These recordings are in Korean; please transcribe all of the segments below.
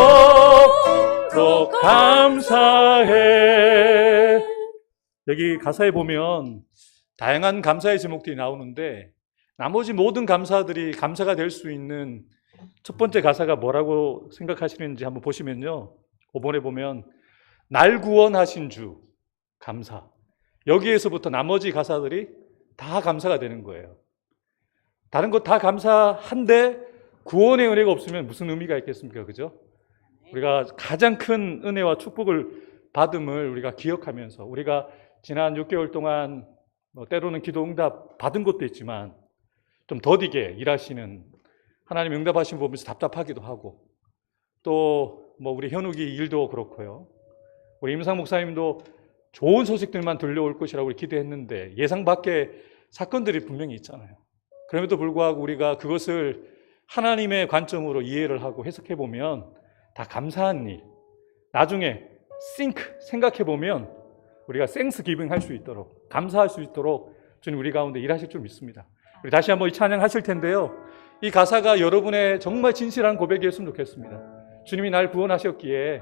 영원토록 감사해. 여기 가사에 보면 다양한 감사의 제목들이 나오는데 나머지 모든 감사들이 감사가 될 수 있는 첫 번째 가사가 뭐라고 생각하시는지 한번 보시면요. 5번에 보면 날 구원하신 주 감사. 여기에서부터 나머지 가사들이 다 감사가 되는 거예요. 다른 것 다 감사한데 구원의 은혜가 없으면 무슨 의미가 있겠습니까? 그죠? 우리가 가장 큰 은혜와 축복을 받음을 우리가 기억하면서 우리가 지난 6개월 동안 때로는 기도 응답 받은 것도 있지만 좀 더디게 일하시는 하나님 응답하신 거 보면서 답답하기도 하고 또 우리 현욱이 일도 그렇고요. 우리 임상 목사님도 좋은 소식들만 들려올 것이라고 우리 기대했는데 예상 밖의 사건들이 분명히 있잖아요. 그럼에도 불구하고 우리가 그것을 하나님의 관점으로 이해를 하고 해석해 보면 다 감사한 일. 나중에 생각해 보면 우리가 땡스 기빙 할 수 있도록 감사할 수 있도록 주님 우리 가운데 일하실 줄 믿습니다. 우리 다시 한번 이 찬양 하실 텐데요. 이 가사가 여러분의 정말 진실한 고백이었으면 좋겠습니다. 주님이 날 구원하셨기에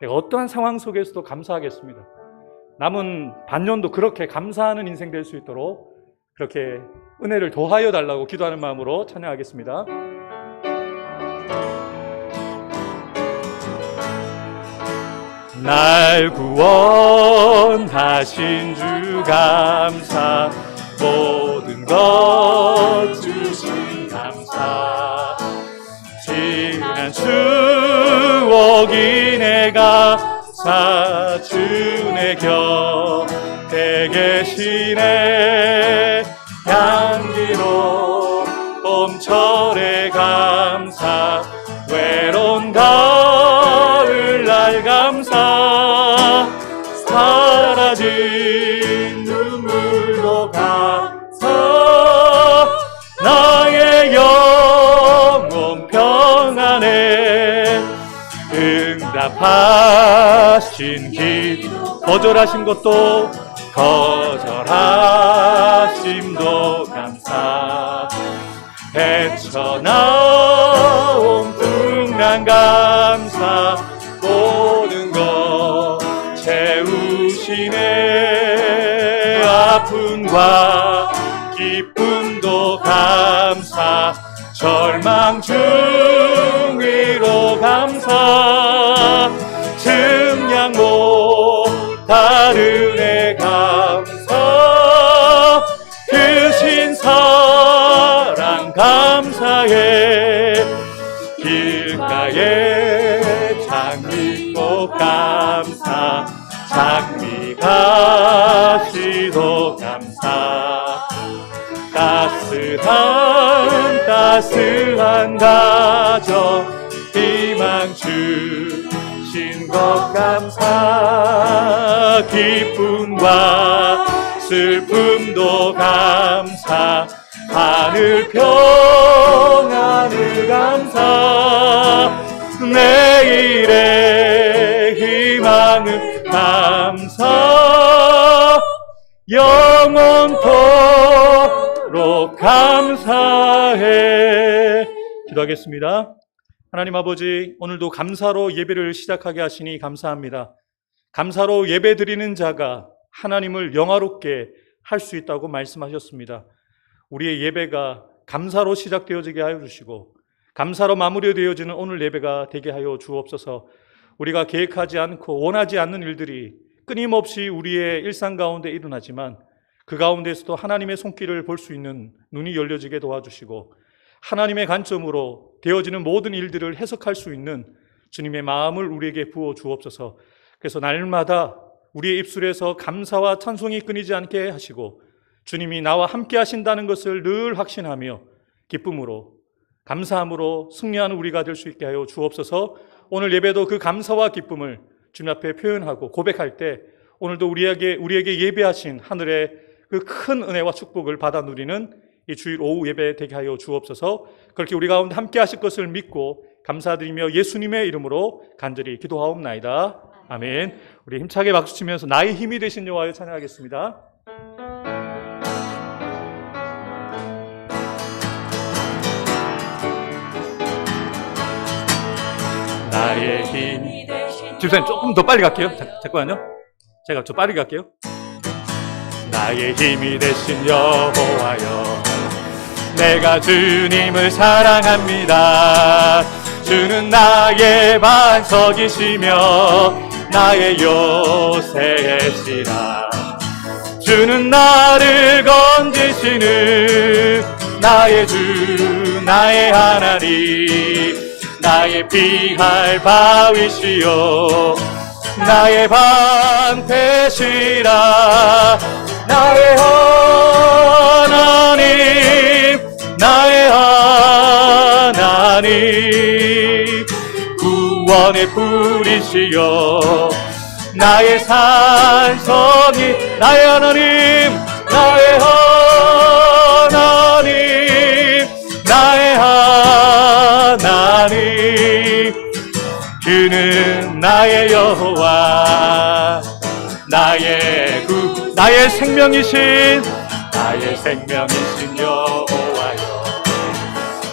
내가 어떠한 상황 속에서도 감사하겠습니다. 남은 반년도 그렇게 감사하는 인생 될 수 있도록 그렇게 은혜를 더하여 달라고 기도하는 마음으로 찬양하겠습니다. 날 구원하신 주 감사, 모든 것 주신 감사, 지난 추억이 내가 사주의 곁에 계시네. 향기로 봄철의 감사, 외로운 가을날 감사, 사라진 눈물도 감사, 나의 영혼 평안에 응답하신 기도, 거절하신 것도 거절하심도 감사, 헤쳐나온 풍랑 감사, 모든 것 채우시네. 아픔과 기쁨도 감사, 절망 중위로 감사, 증량 못할 은혜 감사, 크신 사랑 감사해. 길가에 장미꽃 감사, 장미가시도 감사, 따스한 가정 희망 주신 것 감사, 기쁨과 슬픔도 감사, 하늘 평안을 감사, 내일의 희망을 감사, 영원토록 감사해. 기도하겠습니다. 하나님 아버지, 오늘도 감사로 예배를 시작하게 하시니 감사합니다. 감사로 예배 드리는 자가 하나님을 영화롭게 할 수 있다고 말씀하셨습니다. 우리의 예배가 감사로 시작되어지게 하여 주시고 감사로 마무리되어지는 오늘 예배가 되게 하여 주옵소서. 우리가 계획하지 않고 원하지 않는 일들이 끊임없이 우리의 일상 가운데 일어나지만 그 가운데서도 하나님의 손길을 볼 수 있는 눈이 열려지게 도와주시고 하나님의 관점으로 되어지는 모든 일들을 해석할 수 있는 주님의 마음을 우리에게 부어 주옵소서. 그래서 날마다 우리의 입술에서 감사와 찬송이 끊이지 않게 하시고 주님이 나와 함께 하신다는 것을 늘 확신하며 기쁨으로 감사함으로 승리하는 우리가 될 수 있게 하여 주옵소서. 오늘 예배도 그 감사와 기쁨을 주님 앞에 표현하고 고백할 때 오늘도 우리에게 예배하신 하늘의 그 큰 은혜와 축복을 받아 누리는 이 주일 오후 예배 되게 하여 주옵소서. 그렇게 우리 가운데 함께 하실 것을 믿고 감사드리며 예수님의 이름으로 간절히 기도하옵나이다. 아멘. 우리 힘차게 박수치면서 나의 힘이 되신 여호와여 찬양하겠습니다. 나의 힘. 집사님 조금 더 빨리 갈게요. 잠깐만요. 제가 좀 빨리 갈게요. 나의 힘이 되신 여호와여, 내가 주님을 사랑합니다. 주는 나의 반석이시며 나의 요새시라. 주는 나를 건지시는 나의 주, 나의 하나님, 나의 피할 바위시여, 나의 방패시라. 나의 하나님, 나의 하나님, 구원의 뿌리시여, 나의 산성이, 나의 하나님, 나의 하나님, 나의 하나님, 그는 나의 여호와, 나의 나의 생명이신, 나의 생명이신 여호와여,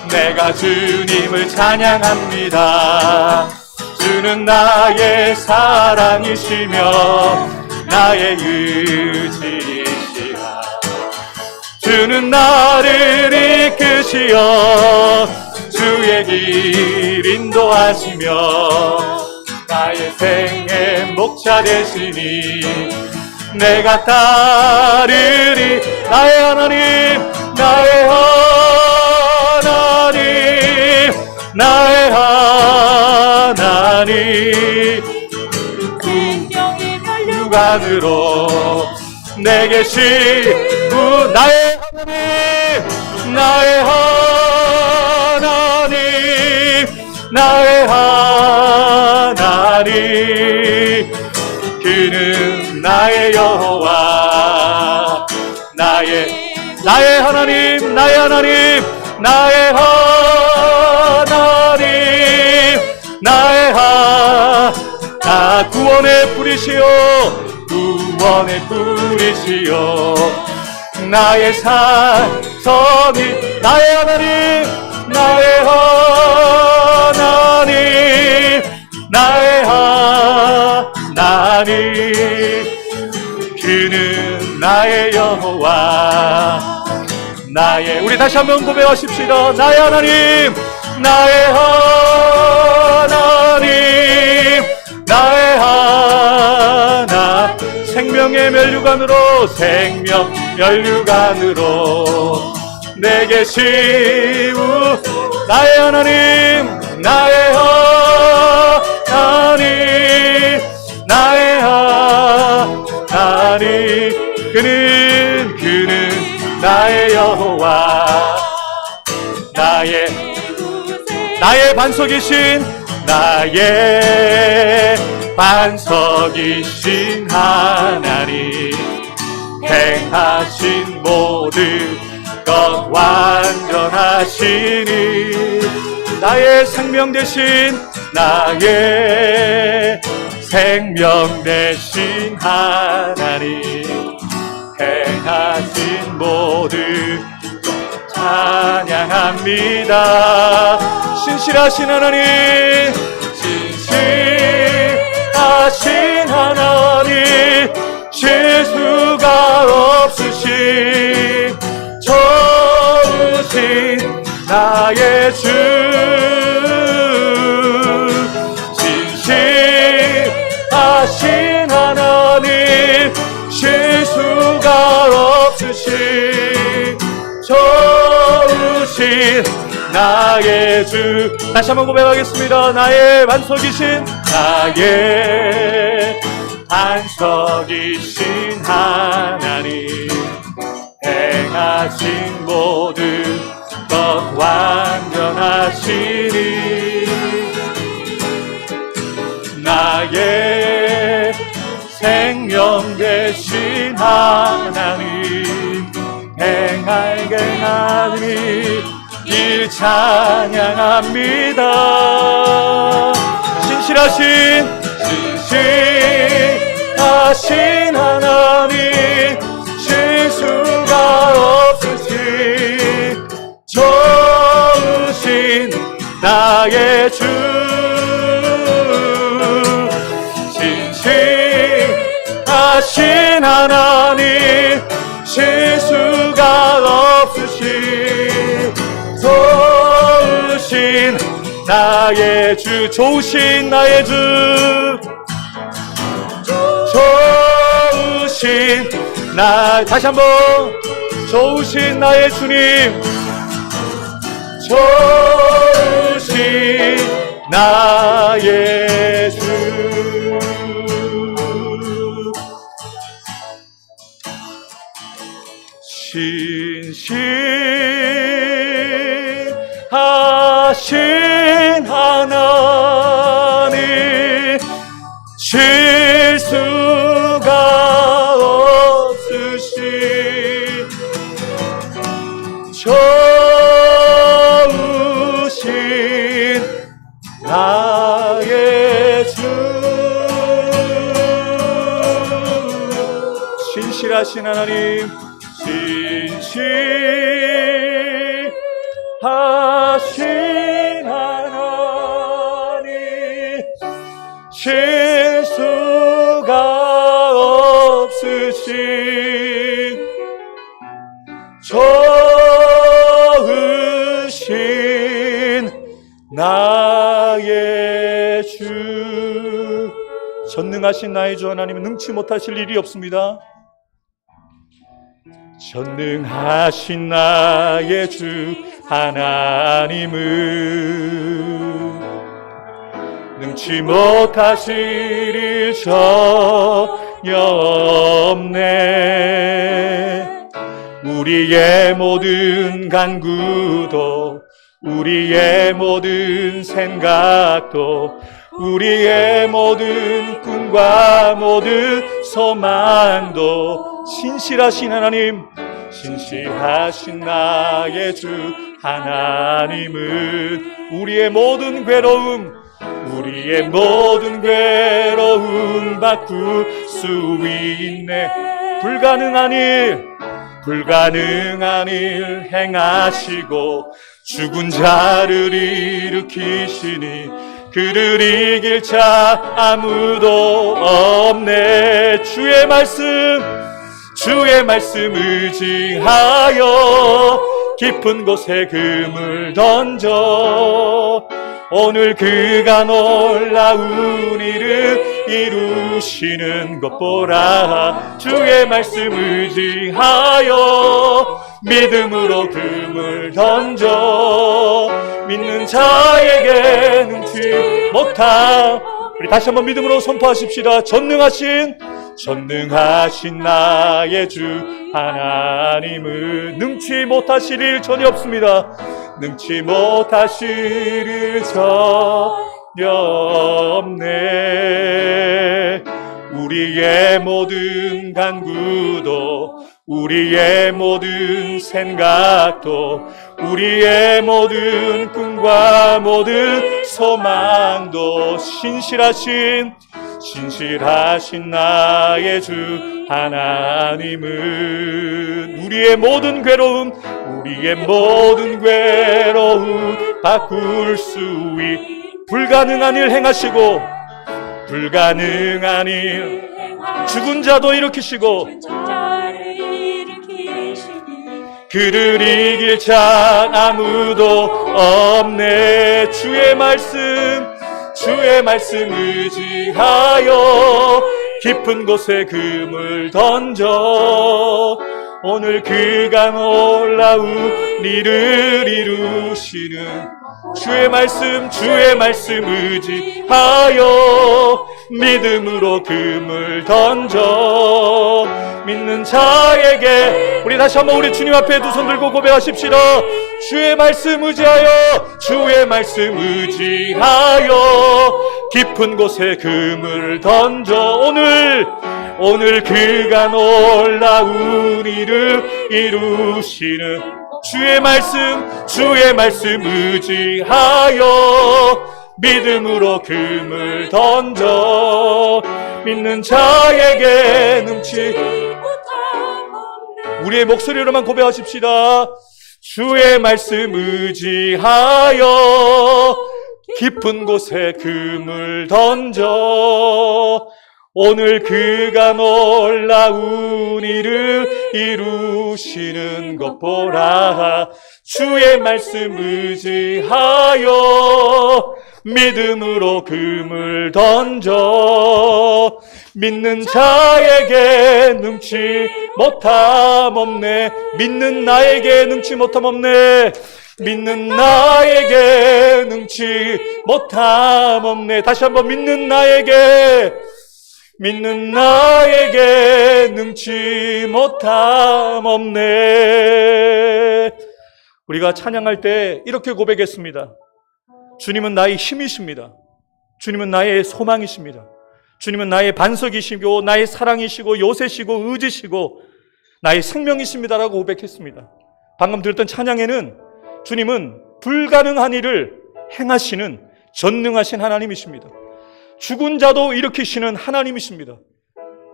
내가 주님을 찬양합니다. 주는 나의 사랑이시며 나의 의지이시라. 주는 나를 이끄시어 주의 길 인도하시며 나의 생의 목자 되시니 내가 따르리. 나의 하나님, 나의 하나님, 나의 하나님, 생명의 멸류관으로 내게 씌우. 나의 하나님, 나의 하나님, 나의 하나님, 그는 나의 여호와, 나의 하나님, 나의 하나님, 나의 하나님, 나의 구원의 뿌리시여, 구원의 뿌리시여, 나의 산성이, 나의 하나님, 나의 하나님, 나의 하나님, 그는 나의 여호와, 나의, 우리 다시 한번 고백하십시다. 나의 하나님, 나의 하나님, 나의 하나, 생명의 멸류관으로, 생명 멸류관으로 내게 씌우. 나의 하나님, 나의 하나님, 나의 하나님, 그는 나의 여호와, 나의 반석이신, 나의 반석이신 하나님, 행하신 모든 것 완전하시니 나의 생명 되신, 나의 생명 되신 하나님, 행하신 모든 찬양합니다. 신실하신 하나님, 신실하신 하나님, 실수가 없으신 좋으신 나의 주, 신실하신 하나님, 실수가 없으신 좋으신 나의 주. 다시 한번 고백하겠습니다. 나의 반석이신, 나의 반석이신 하나님, 행하신 모든 것 완전하시니 나의 생명 되신 하나님, 행하게 하니 일 찬양합니다. 신실하신 하나님, 실수가 없으신 좋으신 나의 주, 신실하신 하나님, 실수가 없으신 좋으신 나의 주, 좋으신 나의 주, 좋으신 나, 다시 한번, 좋으신 나의 주님, 좋으신 나의 주. 신실하신 하나님, 실수가 없으신 좋으신 나의 주, 신실하신 하나님, 신실하신 하나님, 실수가 없으신 좋으신 나의 주. 전능하신 나의 주 하나님은 능치 못하실 일이 없습니다. 전능하신 나의 주 하나님은 능치 못하실 일 전혀 없네. 우리의 모든 간구도, 우리의 모든 생각도, 우리의 모든 꿈과 모든 소망도 신실하신 하나님, 신실하신 나의 주 하나님은 우리의 모든 괴로움, 우리의 모든 괴로움 바꿀 수 있네. 불가능한 일 행하시고 죽은 자를 일으키시니 그를 이길 자 아무도 없네. 주의 말씀 의지하여 깊은 곳에 금을 던져 오늘 그가 놀라운 일을 이루시는 것 보라. 주의 말씀 의지하여 믿음으로 금을 던져 믿는 자에게 능치 못함. 우리 다시 한번 믿음으로 선포하십시다. 전능하신 나의 주 하나님은 능치 못하실 일 전혀 없습니다. 능치 못하실 일 전혀 없네. 우리의 모든 간구도, 우리의 모든 생각도, 우리의 모든 꿈과 모든 소망도 신실하신 나의 주 하나님은 우리의 모든 괴로움 바꿀 수 불가능한 일 행하시고, 불가능한 일 죽은 자도 일으키시고 그를 이길 자 아무도 없네. 주의 말씀 의지하여 깊은 곳에 금을 던져 오늘 그가 놀라운 일을 이루시는 주의 말씀 의지하여 믿음으로 금을 던져 믿는 자에게. 우리 다시 한번 우리 주님 앞에 두 손 들고 고백하십시다. 주의 말씀 의지하여 깊은 곳에 금을 던져 오늘 그가 놀라운 일을 이루시는 주의 말씀 의지하여 믿음으로 금을 던져 믿는 자에게 능치 우리의 목소리로만 고백하십시다. 주의 말씀 의지하여 깊은 곳에 금을 던져 오늘 그가 놀라운 일을 이루시는 것 보라. 주의 말씀 의지하여 믿음으로 금을 던져 믿는 자에게 능치 못함 없네. 믿는 나에게 능치 못함 없네. 믿는 나에게 능치 못함 없네. 다시 한번 믿는 나에게 능치 못함 없네. 우리가 찬양할 때 이렇게 고백했습니다. 주님은 나의 힘이십니다. 주님은 나의 소망이십니다. 주님은 나의 반석이시고 나의 사랑이시고 요새시고 의지시고 나의 생명이십니다라고 고백했습니다. 방금 들었던 찬양에는 주님은 불가능한 일을 행하시는 전능하신 하나님이십니다. 죽은 자도 일으키시는 하나님이십니다.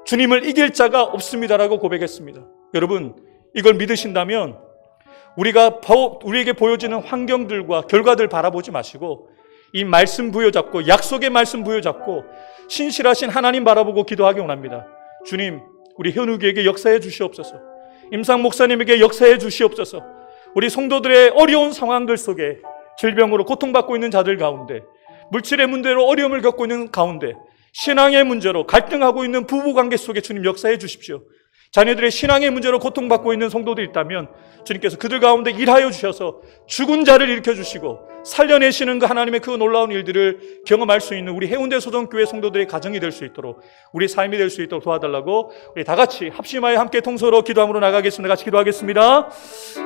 주님을 이길 자가 없습니다라고 고백했습니다. 여러분, 이걸 믿으신다면 우리에게 보여지는 환경들과 결과들 바라보지 마시고 이 말씀 부여잡고 약속의 말씀 부여잡고 신실하신 하나님 바라보고 기도하기 원합니다. 주님, 우리 현욱이에게 역사해 주시옵소서. 임상 목사님에게 역사해 주시옵소서. 우리 성도들의 어려운 상황들 속에 질병으로 고통받고 있는 자들 가운데, 물질의 문제로 어려움을 겪고 있는 가운데, 신앙의 문제로 갈등하고 있는 부부관계 속에 주님 역사해 주십시오. 자녀들의 신앙의 문제로 고통받고 있는 성도들이 있다면 주님께서 그들 가운데 일하여 주셔서 죽은 자를 일으켜 주시고 살려내시는 그 하나님의 그 놀라운 일들을 경험할 수 있는 우리 해운대 소정교회 성도들의 가정이 될 수 있도록, 우리 삶이 될 수 있도록 도와달라고 우리 다 같이 합심하여 함께 통서로 기도함으로 나가겠습니다. 같이 기도하겠습니다.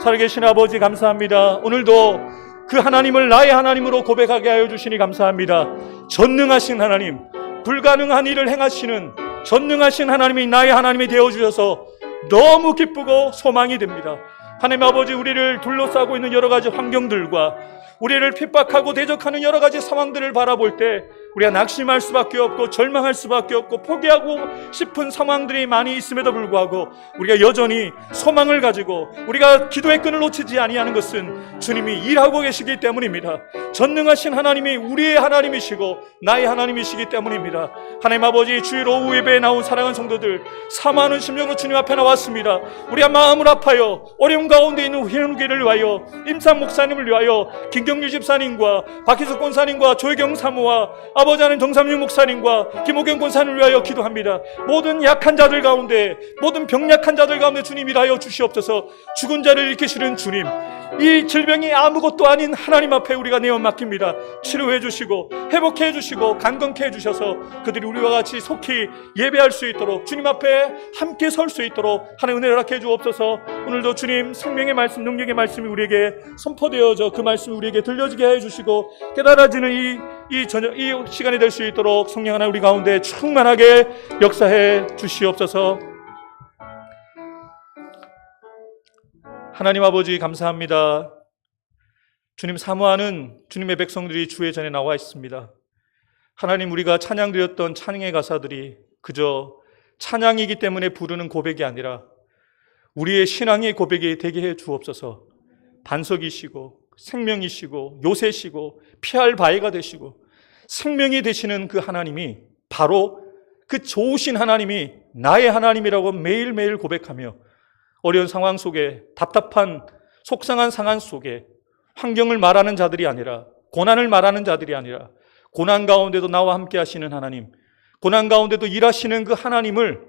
살아계신 아버지 감사합니다. 오늘도 그 하나님을 나의 하나님으로 고백하게 하여 주시니 감사합니다. 전능하신 하나님, 불가능한 일을 행하시는 전능하신 하나님이 나의 하나님이 되어주셔서 너무 기쁘고 소망이 됩니다. 하나님 아버지, 우리를 둘러싸고 있는 여러 가지 환경들과 우리를 핍박하고 대적하는 여러 가지 상황들을 바라볼 때 우리가 낙심할 수밖에 없고 절망할 수밖에 없고 포기하고 싶은 상황들이 많이 있음에도 불구하고 우리가 여전히 소망을 가지고 우리가 기도의 끈을 놓치지 아니하는 것은 주님이 일하고 계시기 때문입니다. 전능하신 하나님이 우리의 하나님이시고 나의 하나님이시기 때문입니다. 하나님 아버지, 주일 오후 예배에 나온 사랑하는 성도들 사모하는 심령으로 주님 앞에 나왔습니다. 우리가 마음을 아파요. 어려움 가운데 있는 현우기를 위하여, 임상 목사님을 위하여, 김경규 집사님과 박희숙 권사님과 조혜경 사모와 아버지 하나님 정삼윤 목사님과 김호경 권사님을 위하여 기도합니다. 모든 약한 자들 가운데, 모든 병약한 자들 가운데 주님 일하여 주시옵소서. 죽은 자를 일으키시는 주님, 이 질병이 아무것도 아닌 하나님 앞에 우리가 내어 맡깁니다. 치료해 주시고 회복해 주시고 강건케 해 주셔서 그들이 우리와 같이 속히 예배할 수 있도록, 주님 앞에 함께 설 수 있도록 하나님 은혜를 허락해 주옵소서. 오늘도 주님 생명의 말씀, 능력의 말씀이 우리에게 선포되어져 그 말씀이 우리에게 들려지게 해 주시고 깨달아지는 이 시간이 될 수 있도록 성령 하나님 우리 가운데 충만하게 역사해 주시옵소서. 하나님 아버지 감사합니다. 주님 사모하는 주님의 백성들이 주의 전에 나와 있습니다. 하나님, 우리가 찬양드렸던 찬양의 가사들이 그저 찬양이기 때문에 부르는 고백이 아니라 우리의 신앙의 고백이 되게 해 주옵소서. 반석이시고 생명이시고 요새시고 피할 바위가 되시고 생명이 되시는 그 하나님이, 바로 그 좋으신 하나님이 나의 하나님이라고 매일매일 고백하며 어려운 상황 속에, 답답한 속상한 상황 속에 환경을 말하는 자들이 아니라, 고난을 말하는 자들이 아니라 고난 가운데도 나와 함께 하시는 하나님, 고난 가운데도 일하시는 그 하나님을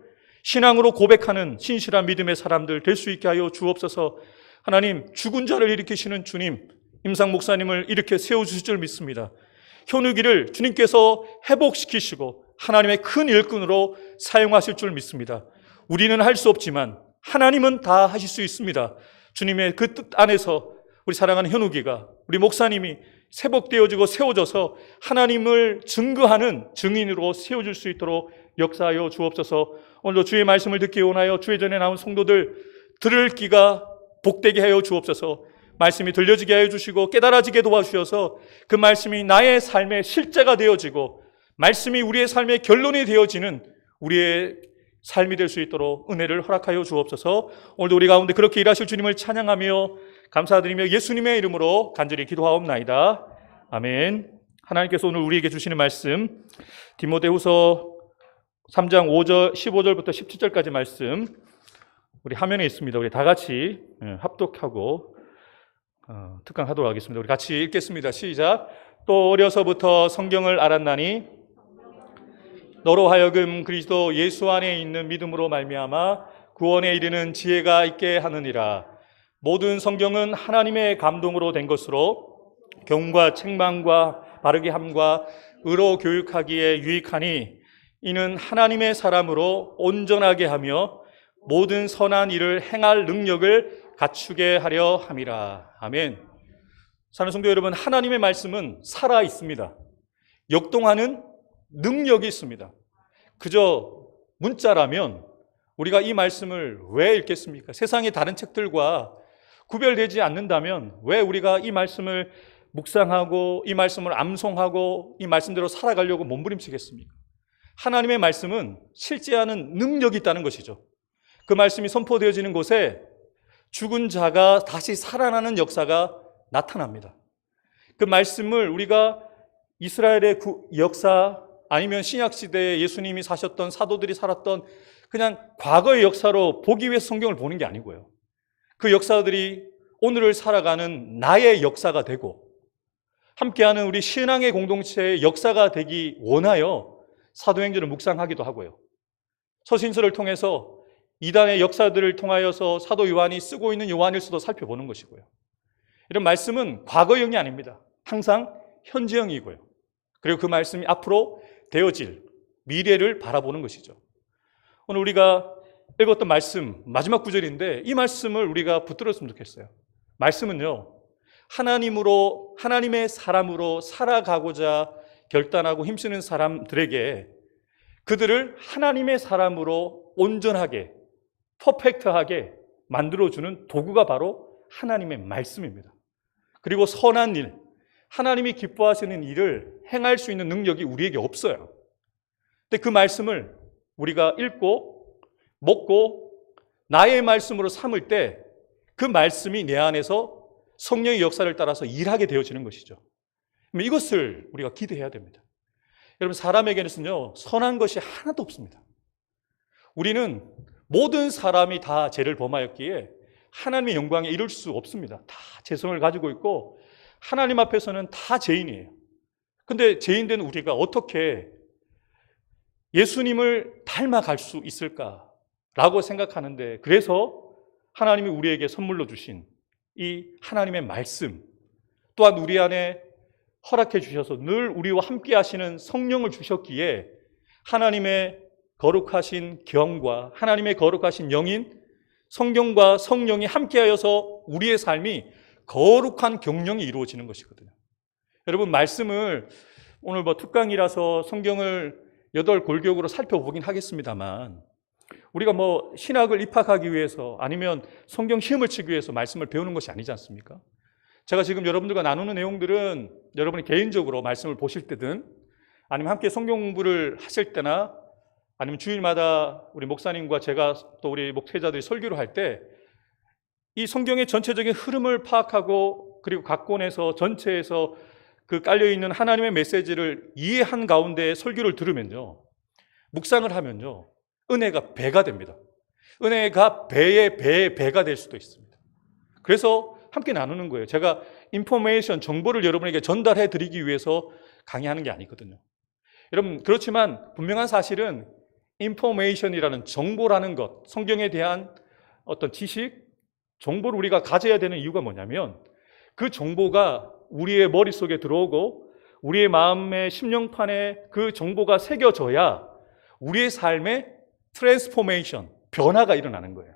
신앙으로 고백하는 신실한 믿음의 사람들 될 수 있게 하여 주옵소서. 하나님, 죽은 자를 일으키시는 주님, 임상 목사님을 이렇게 세워주실 줄 믿습니다. 현우기를 주님께서 회복시키시고 하나님의 큰 일꾼으로 사용하실 줄 믿습니다. 우리는 할 수 없지만 하나님은 다 하실 수 있습니다. 주님의 그 뜻 안에서 우리 사랑하는 현우기가, 우리 목사님이 회복되어지고 세워져서 하나님을 증거하는 증인으로 세워질 수 있도록 역사하여 주옵소서. 오늘도 주의 말씀을 듣기 원하여 주의 전에 나온 성도들 들을 귀가 복되게 하여 주옵소서. 말씀이 들려지게 하여 주시고 깨달아지게 도와주셔서 그 말씀이 나의 삶의 실제가 되어지고 말씀이 우리의 삶의 결론이 되어지는 우리의 삶이 될 수 있도록 은혜를 허락하여 주옵소서. 오늘도 우리 가운데 그렇게 일하실 주님을 찬양하며 감사드리며 예수님의 이름으로 간절히 기도하옵나이다. 아멘. 하나님께서 오늘 우리에게 주시는 말씀, 디모데후서 3장 5절 15절부터 17절까지 말씀 우리 화면에 있습니다. 우리 다 같이 합독하고 특강하도록 하겠습니다. 우리 같이 읽겠습니다. 시작. 또 어려서부터 성경을 알았나니 너로 하여금 그리스도 예수 안에 있는 믿음으로 말미암아 구원에 이르는 지혜가 있게 하느니라. 모든 성경은 하나님의 감동으로 된 것으로 교훈과 책망과 바르게 함과 의로 교육하기에 유익하니 이는 하나님의 사람으로 온전하게 하며 모든 선한 일을 행할 능력을 갖추게 하려 함이라. 아멘. 사랑하는 성도 여러분, 하나님의 말씀은 살아 있습니다. 역동하는 능력이 있습니다. 그저 문자라면 우리가 이 말씀을 왜 읽겠습니까? 세상의 다른 책들과 구별되지 않는다면 왜 우리가 이 말씀을 묵상하고 이 말씀을 암송하고 이 말씀대로 살아가려고 몸부림치겠습니까? 하나님의 말씀은 실제하는 능력이 있다는 것이죠. 그 말씀이 선포되어지는 곳에 죽은 자가 다시 살아나는 역사가 나타납니다. 그 말씀을 우리가 이스라엘의 역사 아니면 신약시대에 예수님이 사셨던 사도들이 살았던 그냥 과거의 역사로 보기 위해서 성경을 보는 게 아니고요. 그 역사들이 오늘을 살아가는 나의 역사가 되고 함께하는 우리 신앙의 공동체의 역사가 되기 원하여 사도행전을 묵상하기도 하고요. 서신서를 통해서 이단의 역사들을 통하여서 사도 요한이 쓰고 있는 요한일서도 살펴보는 것이고요. 이런 말씀은 과거형이 아닙니다. 항상 현재형이고요. 그리고 그 말씀이 앞으로 되어질 미래를 바라보는 것이죠. 오늘 우리가 읽었던 말씀 마지막 구절인데 이 말씀을 우리가 붙들었으면 좋겠어요. 말씀은요, 하나님의 사람으로 살아가고자 결단하고 힘쓰는 사람들에게 그들을 하나님의 사람으로 온전하게 퍼펙트하게 만들어주는 도구가 바로 하나님의 말씀입니다. 그리고 선한 일, 하나님이 기뻐하시는 일을 행할 수 있는 능력이 우리에게 없어요. 근데 그 말씀을 우리가 읽고 먹고 나의 말씀으로 삼을 때 그 말씀이 내 안에서 성령의 역사를 따라서 일하게 되어지는 것이죠. 이것을 우리가 기대해야 됩니다. 여러분, 사람에게는요 선한 것이 하나도 없습니다. 우리는 모든 사람이 다 죄를 범하였기에 하나님의 영광에 이룰 수 없습니다. 다 죄성을 가지고 있고 하나님 앞에서는 다 죄인이에요. 근데 죄인된 우리가 어떻게 예수님을 닮아갈 수 있을까라고 생각하는데, 그래서 하나님이 우리에게 선물로 주신 이 하나님의 말씀, 또한 우리 안에 허락해 주셔서 늘 우리와 함께 하시는 성령을 주셨기에 하나님의 거룩하신 경과 하나님의 거룩하신 영인 성경과 성령이 함께하여서 우리의 삶이 거룩한 경영이 이루어지는 것이거든요. 여러분, 말씀을 오늘 특강이라서 성경을 8골격으로 살펴보긴 하겠습니다만, 우리가 신학을 입학하기 위해서 아니면 성경 시험을 치기 위해서 말씀을 배우는 것이 아니지 않습니까? 제가 지금 여러분들과 나누는 내용들은 여러분이 개인적으로 말씀을 보실 때든 아니면 함께 성경 공부를 하실 때나 아니면 주일마다 우리 목사님과 제가 또 우리 목회자들이 설교를 할 때 이 성경의 전체적인 흐름을 파악하고 그리고 각권에서 전체에서 그 깔려있는 하나님의 메시지를 이해한 가운데 설교를 들으면요, 묵상을 하면요, 은혜가 배가 됩니다. 은혜가 배의 배가 될 수도 있습니다. 그래서 함께 나누는 거예요. 제가 인포메이션, 정보를 여러분에게 전달해 드리기 위해서 강의하는 게 아니거든요. 여러분, 그렇지만 분명한 사실은 인포메이션이라는 정보라는 것, 성경에 대한 어떤 지식, 정보를 우리가 가져야 되는 이유가 뭐냐면 그 정보가 우리의 머릿속에 들어오고 우리의 마음의 심령판에 그 정보가 새겨져야 우리의 삶에 트랜스포메이션, 변화가 일어나는 거예요.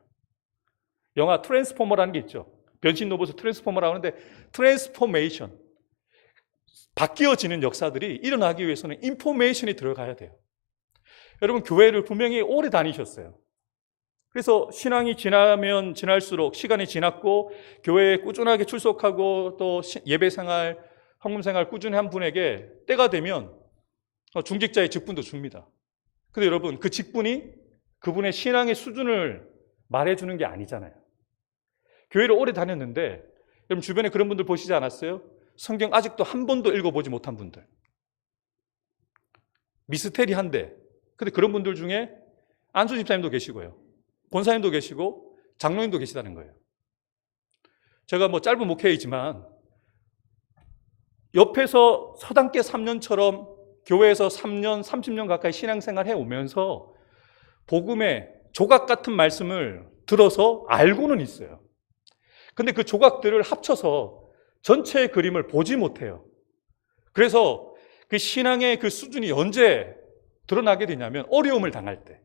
영화 트랜스포머라는 게 있죠. 변신 로봇을 트랜스포머라고 하는데 트랜스포메이션, 바뀌어지는 역사들이 일어나기 위해서는 인포메이션이 들어가야 돼요. 여러분, 교회를 분명히 오래 다니셨어요. 그래서 신앙이 지나면 지날수록 시간이 지났고 교회에 꾸준하게 출석하고 또 예배생활, 헌금생활 꾸준히 한 분에게 때가 되면 중직자의 직분도 줍니다. 근데 여러분, 그 직분이 그분의 신앙의 수준을 말해주는 게 아니잖아요. 교회를 오래 다녔는데 여러분 주변에 그런 분들 보시지 않았어요? 성경 아직도 한 번도 읽어보지 못한 분들. 미스테리한데 근데 그런 분들 중에 안수 집사님도 계시고요. 권사님도 계시고 장로님도 계시다는 거예요. 제가 뭐 짧은 목회이지만 옆에서 서당계 3년처럼 교회에서 3년, 30년 가까이 신앙생활 해오면서 복음의 조각 같은 말씀을 들어서 알고는 있어요. 근데 그 조각들을 합쳐서 전체의 그림을 보지 못해요. 그래서 그 신앙의 그 수준이 언제 드러나게 되냐면 어려움을 당할 때,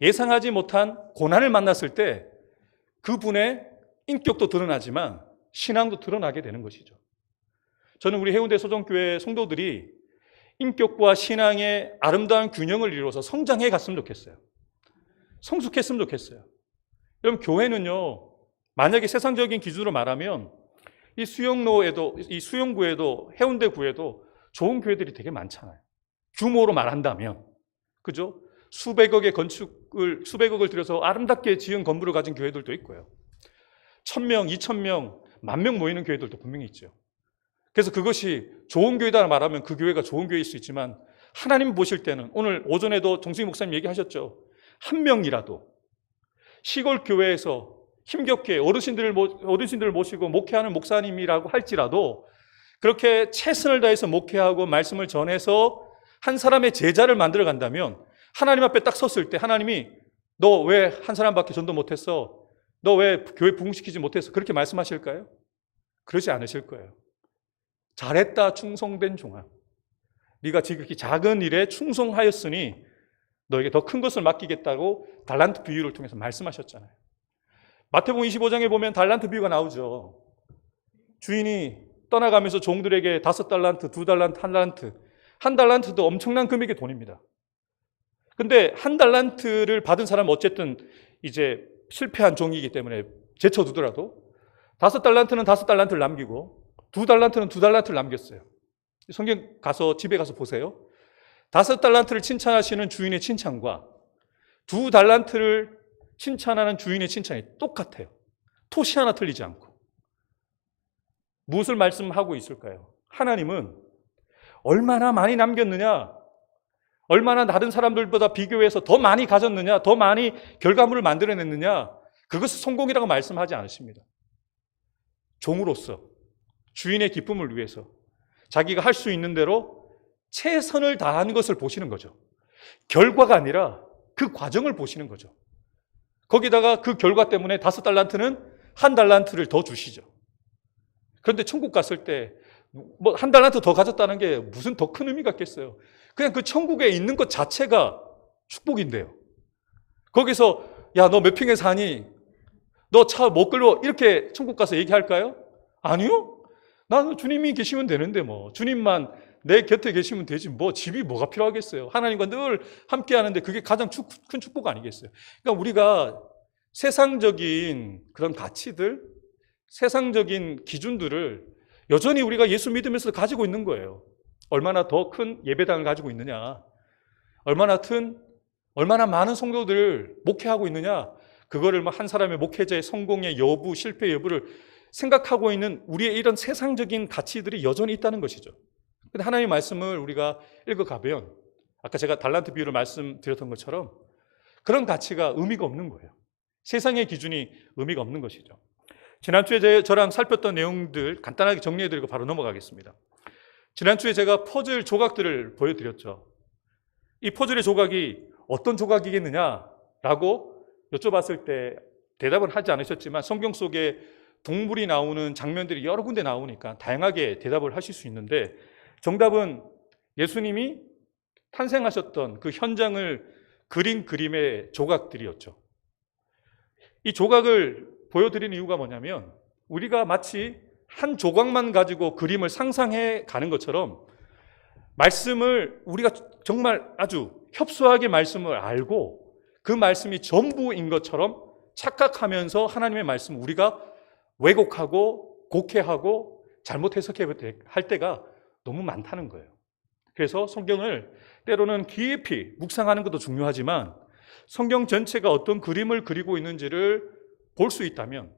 예상하지 못한 고난을 만났을 때 그분의 인격도 드러나지만 신앙도 드러나게 되는 것이죠. 저는 우리 해운대 소정교회 성도들이 인격과 신앙의 아름다운 균형을 이루어서 성장해 갔으면 좋겠어요. 성숙했으면 좋겠어요. 여러분, 교회는요, 만약에 세상적인 기준으로 말하면 이 수영로에도, 이 수영구에도, 해운대구에도 좋은 교회들이 되게 많잖아요. 규모로 말한다면, 그죠? 수백억의 수백억을 들여서 아름답게 지은 건물을 가진 교회들도 있고요. 1000명, 2000명, 10,000명 모이는 교회들도 분명히 있죠. 그래서 그것이 좋은 교회다 말하면 그 교회가 좋은 교회일 수 있지만 하나님 보실 때는, 오늘 오전에도 정승희 목사님 얘기하셨죠. 한 명이라도 시골 교회에서 힘겹게 어르신들을 모시고 목회하는 목사님이라고 할지라도 그렇게 최선을 다해서 목회하고 말씀을 전해서 한 사람의 제자를 만들어 간다면 하나님 앞에 딱 섰을 때 하나님이 너 왜 한 사람밖에 전도 못했어? 너 왜 교회 부흥시키지 못했어? 그렇게 말씀하실까요? 그러지 않으실 거예요. 잘했다 충성된 종아, 네가 지극히 작은 일에 충성하였으니 너에게 더 큰 것을 맡기겠다고 달란트 비유를 통해서 말씀하셨잖아요. 마태복음 25장에 보면 달란트 비유가 나오죠. 주인이 떠나가면서 종들에게 5달란트, 2달란트, 1달란트, 1달란트도 엄청난 금액의 돈입니다. 근데 1달란트를 받은 사람은 어쨌든 이제 실패한 종이기 때문에 제쳐두더라도 5달란트는 5달란트를 남기고 2달란트는 2달란트를 남겼어요. 성경 가서 집에 가서 보세요. 5달란트를 칭찬하시는 주인의 칭찬과 2달란트를 칭찬하는 주인의 칭찬이 똑같아요. 토시 하나 틀리지 않고. 무엇을 말씀하고 있을까요? 하나님은 얼마나 많이 남겼느냐, 얼마나 다른 사람들보다 비교해서 더 많이 가졌느냐, 더 많이 결과물을 만들어냈느냐, 그것을 성공이라고 말씀하지 않으십니다. 종으로서 주인의 기쁨을 위해서 자기가 할 수 있는 대로 최선을 다하는 것을 보시는 거죠. 결과가 아니라 그 과정을 보시는 거죠. 거기다가 그 결과 때문에 5달란트는 1달란트를 더 주시죠. 그런데 천국 갔을 때 뭐 1달란트 더 가졌다는 게 무슨 더 큰 의미가 있겠어요. 그냥 그 천국에 있는 것 자체가 축복인데요. 거기서 야, 너 몇 평에 사니? 너 차 못 끌고 이렇게 천국 가서 얘기할까요? 아니요. 나는 주님이 계시면 되는데 뭐 주님만 내 곁에 계시면 되지 뭐 집이 뭐가 필요하겠어요. 하나님과 늘 함께 하는데 그게 가장 큰 축복 아니겠어요. 그러니까 우리가 세상적인 그런 가치들, 세상적인 기준들을 여전히 우리가 예수 믿으면서 가지고 있는 거예요. 얼마나 더 큰 예배당을 가지고 있느냐, 얼마나 많은 성도들을 목회하고 있느냐, 그거를 한 사람의 목회자의 성공의 여부, 실패 여부를 생각하고 있는 우리의 이런 세상적인 가치들이 여전히 있다는 것이죠. 근데 하나님의 말씀을 우리가 읽어가면 아까 제가 달란트 비유를 말씀드렸던 것처럼 그런 가치가 의미가 없는 거예요. 세상의 기준이 의미가 없는 것이죠. 지난주에 저랑 살폈던 내용들 간단하게 정리해드리고 바로 넘어가겠습니다. 지난주에 제가 퍼즐 조각들을 보여드렸죠. 이 퍼즐의 조각이 어떤 조각이겠느냐라고 여쭤봤을 때 대답은 하지 않으셨지만 성경 속에 동물이 나오는 장면들이 여러 군데 나오니까 다양하게 대답을 하실 수 있는데 정답은 예수님이 탄생하셨던 그 현장을 그린 그림의 조각들이었죠. 이 조각을 보여드리는 이유가 뭐냐면 우리가 마치 한 조각만 가지고 그림을 상상해 가는 것처럼 말씀을 우리가 정말 아주 협소하게 말씀을 알고 그 말씀이 전부인 것처럼 착각하면서 하나님의 말씀을 우리가 왜곡하고 곡해하고 잘못 해석할 때가 너무 많다는 거예요. 그래서 성경을 때로는 깊이 묵상하는 것도 중요하지만 성경 전체가 어떤 그림을 그리고 있는지를 볼 수 있다면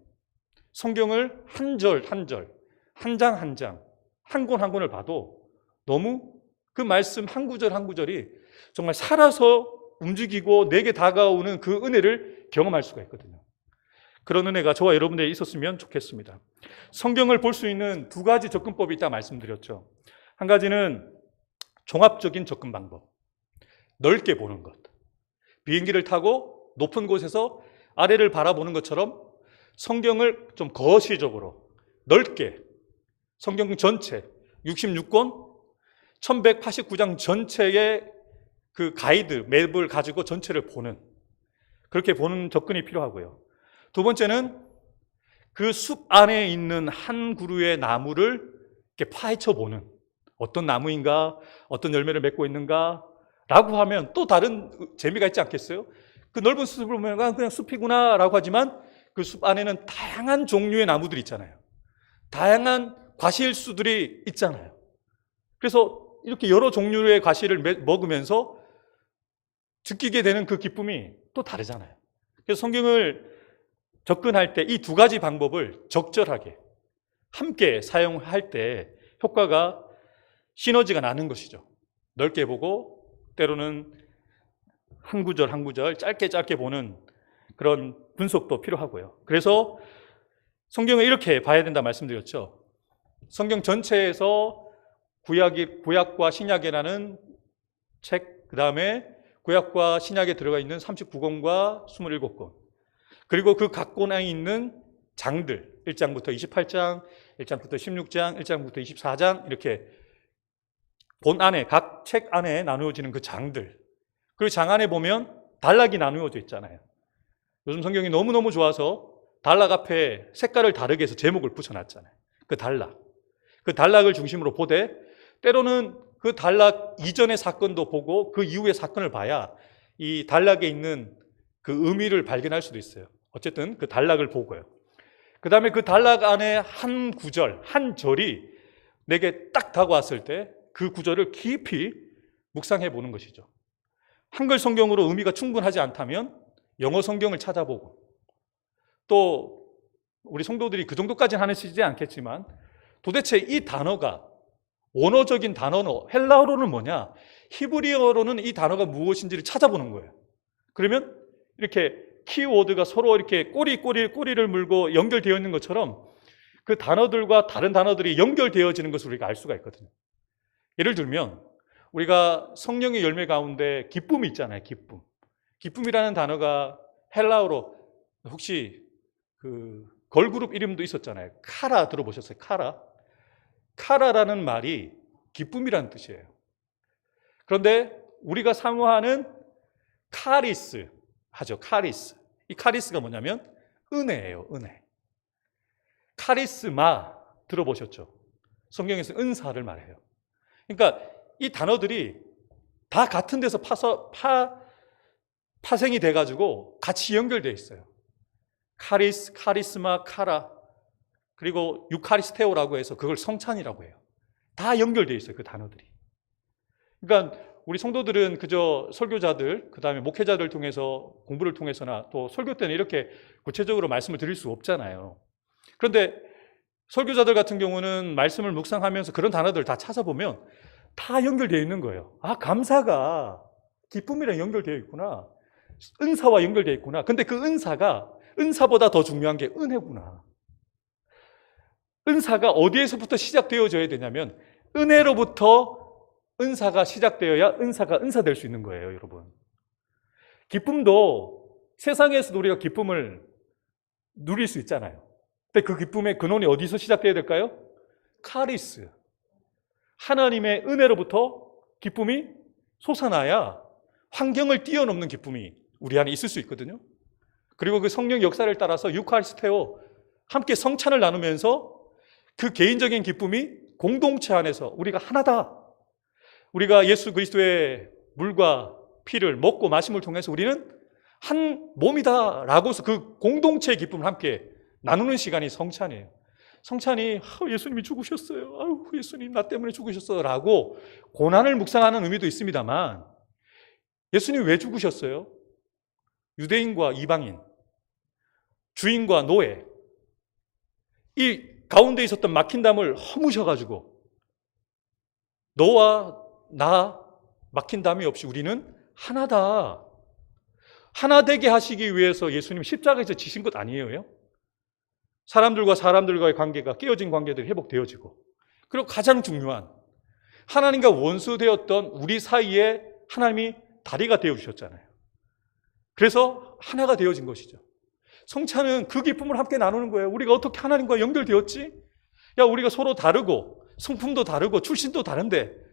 성경을 한 절 한 절, 한 장 한 장, 한 권 한 권을 봐도 너무 그 말씀 한 구절 한 구절이 정말 살아서 움직이고 내게 다가오는 그 은혜를 경험할 수가 있거든요. 그런 은혜가 저와 여러분들이 있었으면 좋겠습니다. 성경을 볼 수 있는 두 가지 접근법이 있다 말씀드렸죠. 한 가지는 종합적인 접근 방법, 넓게 보는 것. 비행기를 타고 높은 곳에서 아래를 바라보는 것처럼 성경을 좀 거시적으로 넓게, 성경 전체 66권 1189장 전체의 그 가이드 맵을 가지고 전체를 보는, 그렇게 보는 접근이 필요하고요. 두 번째는 그 숲 안에 있는 한 그루의 나무를 이렇게 파헤쳐 보는, 어떤 나무인가, 어떤 열매를 맺고 있는가 라고 하면 또 다른 재미가 있지 않겠어요? 그 넓은 숲을 보면 그냥 숲이구나 라고 하지만 그 숲 안에는 다양한 종류의 나무들이 있잖아요. 다양한 과실수들이 있잖아요. 그래서 이렇게 여러 종류의 과실을 먹으면서 느끼게 되는 그 기쁨이 또 다르잖아요. 그래서 성경을 접근할 때 이 두 가지 방법을 적절하게 함께 사용할 때 효과가 시너지가 나는 것이죠. 넓게 보고 때로는 한 구절 한 구절 짧게 짧게 보는 그런 분석도 필요하고요. 그래서 성경을 이렇게 봐야 된다 말씀드렸죠. 성경 전체에서 구약과 신약이라는 책, 그 다음에 구약과 신약에 들어가 있는 39권과 27권, 그리고 그 각 권에 있는 장들, 1장부터 28장, 1장부터 16장, 1장부터 24장, 이렇게 본 안에, 각 책 안에 나누어지는 그 장들, 그리고 장 안에 보면 단락이 나누어져 있잖아요. 요즘 성경이 너무너무 좋아서 단락 앞에 색깔을 다르게 해서 제목을 붙여놨잖아요. 그 단락을 중심으로 보되 때로는 그 단락 이전의 사건도 보고 그 이후의 사건을 봐야 이 단락에 있는 그 의미를 발견할 수도 있어요. 어쨌든 그 단락을 보고요. 그 다음에 그 단락 안에 한 구절, 한 절이 내게 딱 다가왔을 때 그 구절을 깊이 묵상해 보는 것이죠. 한글 성경으로 의미가 충분하지 않다면 영어 성경을 찾아보고, 또 우리 성도들이 그 정도까지는 하시지 않겠지만 도대체 이 단어가 원어적인 단어는 헬라어로는 뭐냐, 히브리어로는 이 단어가 무엇인지를 찾아보는 거예요. 그러면 이렇게 키워드가 서로 이렇게 꼬리를 물고 연결되어 있는 것처럼 그 단어들과 다른 단어들이 연결되어지는 것을 우리가 알 수가 있거든요. 예를 들면 우리가 성령의 열매 가운데 기쁨이 있잖아요. 기쁨이라는 단어가 헬라어로 혹시 그 걸그룹 이름도 있었잖아요. 카라 들어보셨어요? 카라라는 말이 기쁨이라는 뜻이에요. 그런데 우리가 사모하는 카리스 하죠. 이 카리스가 뭐냐면 은혜예요. 은혜. 카리스마 들어보셨죠? 성경에서 은사를 말해요. 그러니까 이 단어들이 다 같은 데서 파생이 돼가지고 같이 연결되어 있어요. 카리스마, 카라, 그리고 유카리스테오라고 해서 그걸 성찬이라고 해요. 다 연결되어 있어요. 그 단어들이. 그러니까 우리 성도들은 그저 설교자들, 그 다음에 목회자들 통해서 공부를 통해서나 또 설교 때는 이렇게 구체적으로 말씀을 드릴 수 없잖아요. 그런데 설교자들 같은 경우는 말씀을 묵상하면서 그런 단어들을 다 찾아보면 다 연결되어 있는 거예요. 아, 감사가 기쁨이랑 연결되어 있구나. 은사와 연결되어 있구나. 근데 그 은사가 은사보다 더 중요한 게 은혜구나. 은사가 어디에서부터 시작되어져야 되냐면 은혜로부터 은사가 시작되어야 은사가 은사될 수 있는 거예요, 여러분. 기쁨도 세상에서도 우리가 기쁨을 누릴 수 있잖아요. 근데 그 기쁨의 근원이 어디서 시작되어야 될까요? 카리스. 하나님의 은혜로부터 기쁨이 솟아나야 환경을 뛰어넘는 기쁨이 우리 안에 있을 수 있거든요. 그리고 그 성령 역사를 따라서 유카리스테오, 함께 성찬을 나누면서 그 개인적인 기쁨이 공동체 안에서 우리가 하나다. 우리가 예수 그리스도의 물과 피를 먹고 마심을 통해서 우리는 한 몸이다 라고서 그 공동체의 기쁨을 함께 나누는 시간이 성찬이에요. 성찬이 예수님이 죽으셨어요. 아유, 예수님 나 때문에 죽으셨어요 라고 고난을 묵상하는 의미도 있습니다만, 예수님 왜 죽으셨어요? 유대인과 이방인, 주인과 노예, 이 가운데 있었던 막힌 담을 허무셔가지고 너와 나 막힌 담이 없이 우리는 하나다. 하나 되게 하시기 위해서 예수님 십자가에서 지신 것 아니에요? 사람들과 사람들과의 관계가 깨어진 관계들이 회복되어지고, 그리고 가장 중요한 하나님과 원수되었던 우리 사이에 하나님이 다리가 되어주셨잖아요. 그래서 하나가 되어진 것이죠. 성찬은 그 기쁨을 함께 나누는 거예요. 우리가 어떻게 하나님과 연결되었지? 야, 우리가 서로 다르고 성품도 다르고 출신도 다른데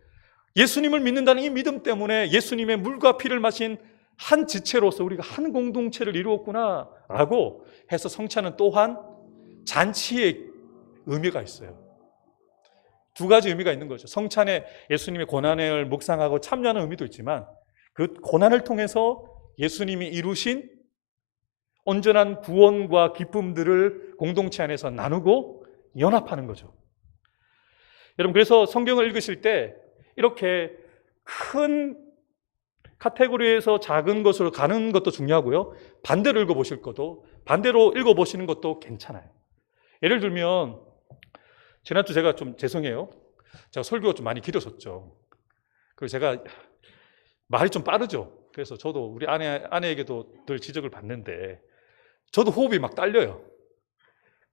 예수님을 믿는다는 이 믿음 때문에 예수님의 물과 피를 마신 한 지체로서 우리가 한 공동체를 이루었구나 라고 해서 성찬은 또한 잔치의 의미가 있어요. 두 가지 의미가 있는 거죠. 성찬에 예수님의 고난을 묵상하고 참여하는 의미도 있지만 그 고난을 통해서 예수님이 이루신 온전한 구원과 기쁨들을 공동체 안에서 나누고 연합하는 거죠. 여러분, 그래서 성경을 읽으실 때 이렇게 큰 카테고리에서 작은 것으로 가는 것도 중요하고요. 반대로 읽어보실 것도, 반대로 읽어보시는 것도 괜찮아요. 예를 들면 지난주 제가 좀 죄송해요. 제가 설교가 좀 많이 길어졌죠. 그리고 제가 말이 좀 빠르죠. 그래서 저도 우리 아내에게도 늘 지적을 받는데 저도 호흡이 막 딸려요.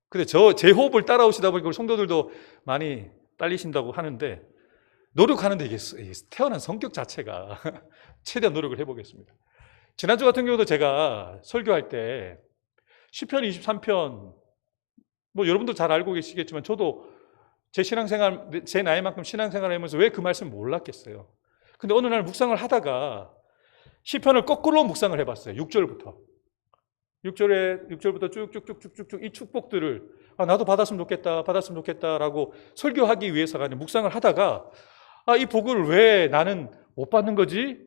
근데 제 호흡을 따라오시다 보니까 우리 성도들도 많이 딸리신다고 하는데 노력하는데 이게 태어난 성격 자체가 최대한 노력을 해보겠습니다. 지난주 같은 경우도 제가 설교할 때 시편 23편 뭐 여러분도 잘 알고 계시겠지만 저도 제 신앙생활, 제 나이만큼 신앙생활을 하면서 왜 그 말씀을 몰랐겠어요. 근데 어느 날 묵상을 하다가 시편을 거꾸로 묵상을 해봤어요. 6절부터 6절부터 쭉쭉쭉쭉쭉 이 축복들을 나도 받았으면 좋겠다라고 설교하기 위해서가 아니라 묵상을 하다가 이 복을 왜 나는 못 받는 거지?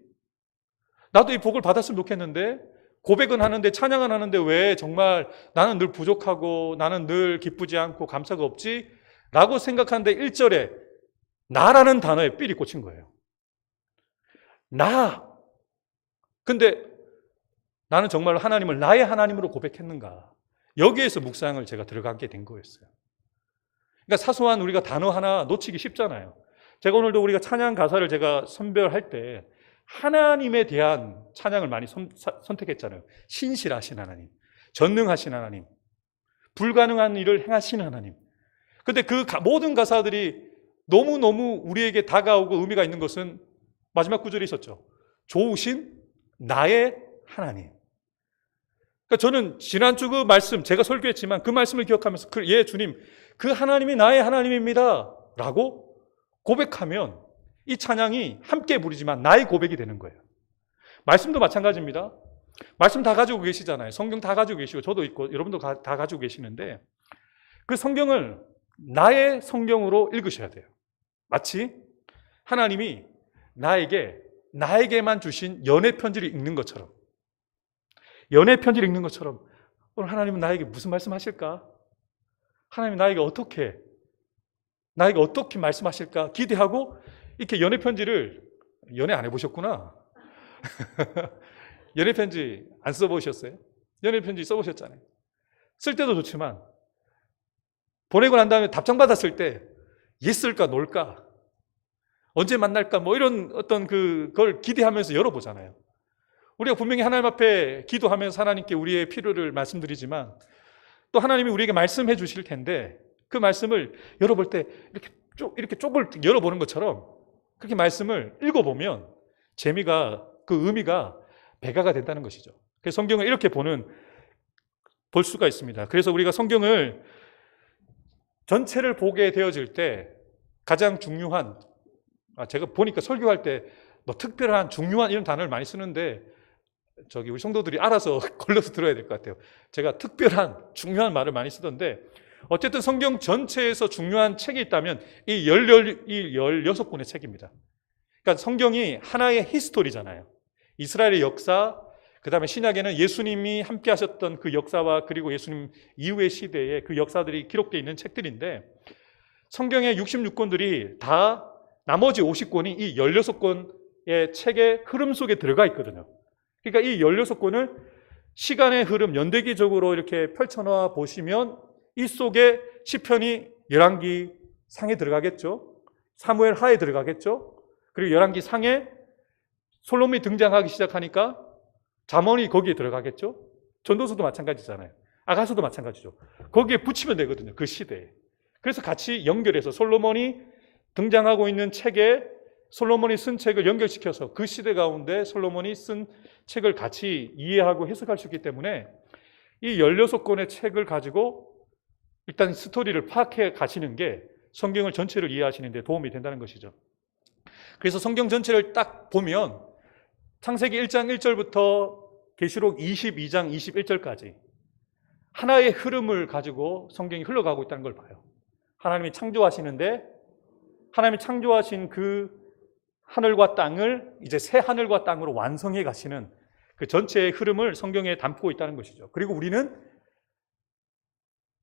나도 이 복을 받았으면 좋겠는데 고백은 하는데 찬양은 하는데 왜 정말 나는 늘 부족하고 나는 늘 기쁘지 않고 감사가 없지? 라고 생각하는데 1절에 나라는 단어에 삘이 꽂힌 거예요. 나. 근데 나는 정말 하나님을 나의 하나님으로 고백했는가? 여기에서 묵상을 제가 들어가게 된 거였어요. 그러니까 사소한 우리가 단어 하나 놓치기 쉽잖아요. 제가 오늘도 우리가 찬양 가사를 제가 선별할 때 하나님에 대한 찬양을 많이 선택했잖아요. 신실하신 하나님, 전능하신 하나님, 불가능한 일을 행하신 하나님. 근데 그 모든 가사들이 너무너무 우리에게 다가오고 의미가 있는 것은 마지막 구절에 있었죠. 좋으신 나의 하나님. 그러니까 저는 지난주 그 말씀, 제가 설교했지만 그 말씀을 기억하면서 예, 주님, 그 하나님이 나의 하나님입니다 라고 고백하면 이 찬양이 함께 부르지만 나의 고백이 되는 거예요. 말씀도 마찬가지입니다. 말씀 다 가지고 계시잖아요. 성경 다 가지고 계시고 저도 있고 여러분도 다 가지고 계시는데 그 성경을 나의 성경으로 읽으셔야 돼요. 마치 하나님이 나에게만 주신 연애 편지를 읽는 것처럼, 연애 편지를 읽는 것처럼 오늘 하나님은 나에게 무슨 말씀하실까? 하나님이 나에게 어떻게 말씀하실까? 기대하고 이렇게 연애 편지를, 연애 안 해보셨구나. 연애 편지 안 써보셨어요? 연애 편지 써보셨잖아요. 쓸 때도 좋지만 보내고 난 다음에 답장 받았을 때 예쓸까 놀까, 언제 만날까 뭐 이런 어떤 그걸 기대하면서 열어보잖아요. 우리가 분명히 하나님 앞에 기도하면서 하나님께 우리의 필요를 말씀드리지만 또 하나님이 우리에게 말씀해 주실 텐데 그 말씀을 열어볼 때 이렇게 쪽을 열어보는 것처럼 그렇게 말씀을 읽어보면 재미가, 그 의미가 배가가 된다는 것이죠. 그래서 성경을 이렇게 볼 수가 있습니다. 그래서 우리가 성경을 전체를 보게 되어질 때 가장 중요한, 제가 보니까 설교할 때 뭐 특별한, 중요한 이런 단어를 많이 쓰는데 우리 성도들이 알아서 걸러서 들어야 될 것 같아요. 제가 특별한, 중요한 말을 많이 쓰던데 어쨌든 성경 전체에서 중요한 책이 있다면 이 16권의 책입니다. 그러니까 성경이 하나의 히스토리잖아요. 이스라엘의 역사, 그 다음에 신약에는 예수님이 함께 하셨던 그 역사와 그리고 예수님 이후의 시대에 그 역사들이 기록되어 있는 책들인데 성경의 66권들이 다 나머지 50권이 이 16권의 책의 흐름 속에 들어가 있거든요. 그러니까 이 16권을 시간의 흐름, 연대기적으로 이렇게 펼쳐놓아 보시면 이 속에 시편이 열왕기 상에 들어가겠죠. 사무엘 하에 들어가겠죠. 그리고 열왕기 상에 솔로몬이 등장하기 시작하니까 잠언이 거기에 들어가겠죠. 전도서도 마찬가지잖아요. 아가서도 마찬가지죠. 거기에 붙이면 되거든요. 그 시대에. 그래서 같이 연결해서 솔로몬이 등장하고 있는 책에 솔로몬이 쓴 책을 연결시켜서 그 시대 가운데 솔로몬이 쓴 책을 같이 이해하고 해석할 수 있기 때문에 이 16권의 책을 가지고 일단 스토리를 파악해 가시는 게 성경을 전체를 이해하시는 데 도움이 된다는 것이죠. 그래서 성경 전체를 딱 보면 창세기 1장 1절부터 계시록 22장 21절까지 하나의 흐름을 가지고 성경이 흘러가고 있다는 걸 봐요. 하나님이 창조하시는데 하나님이 창조하신 그 하늘과 땅을 이제 새 하늘과 땅으로 완성해 가시는 그 전체의 흐름을 성경에 담고 있다는 것이죠. 그리고 우리는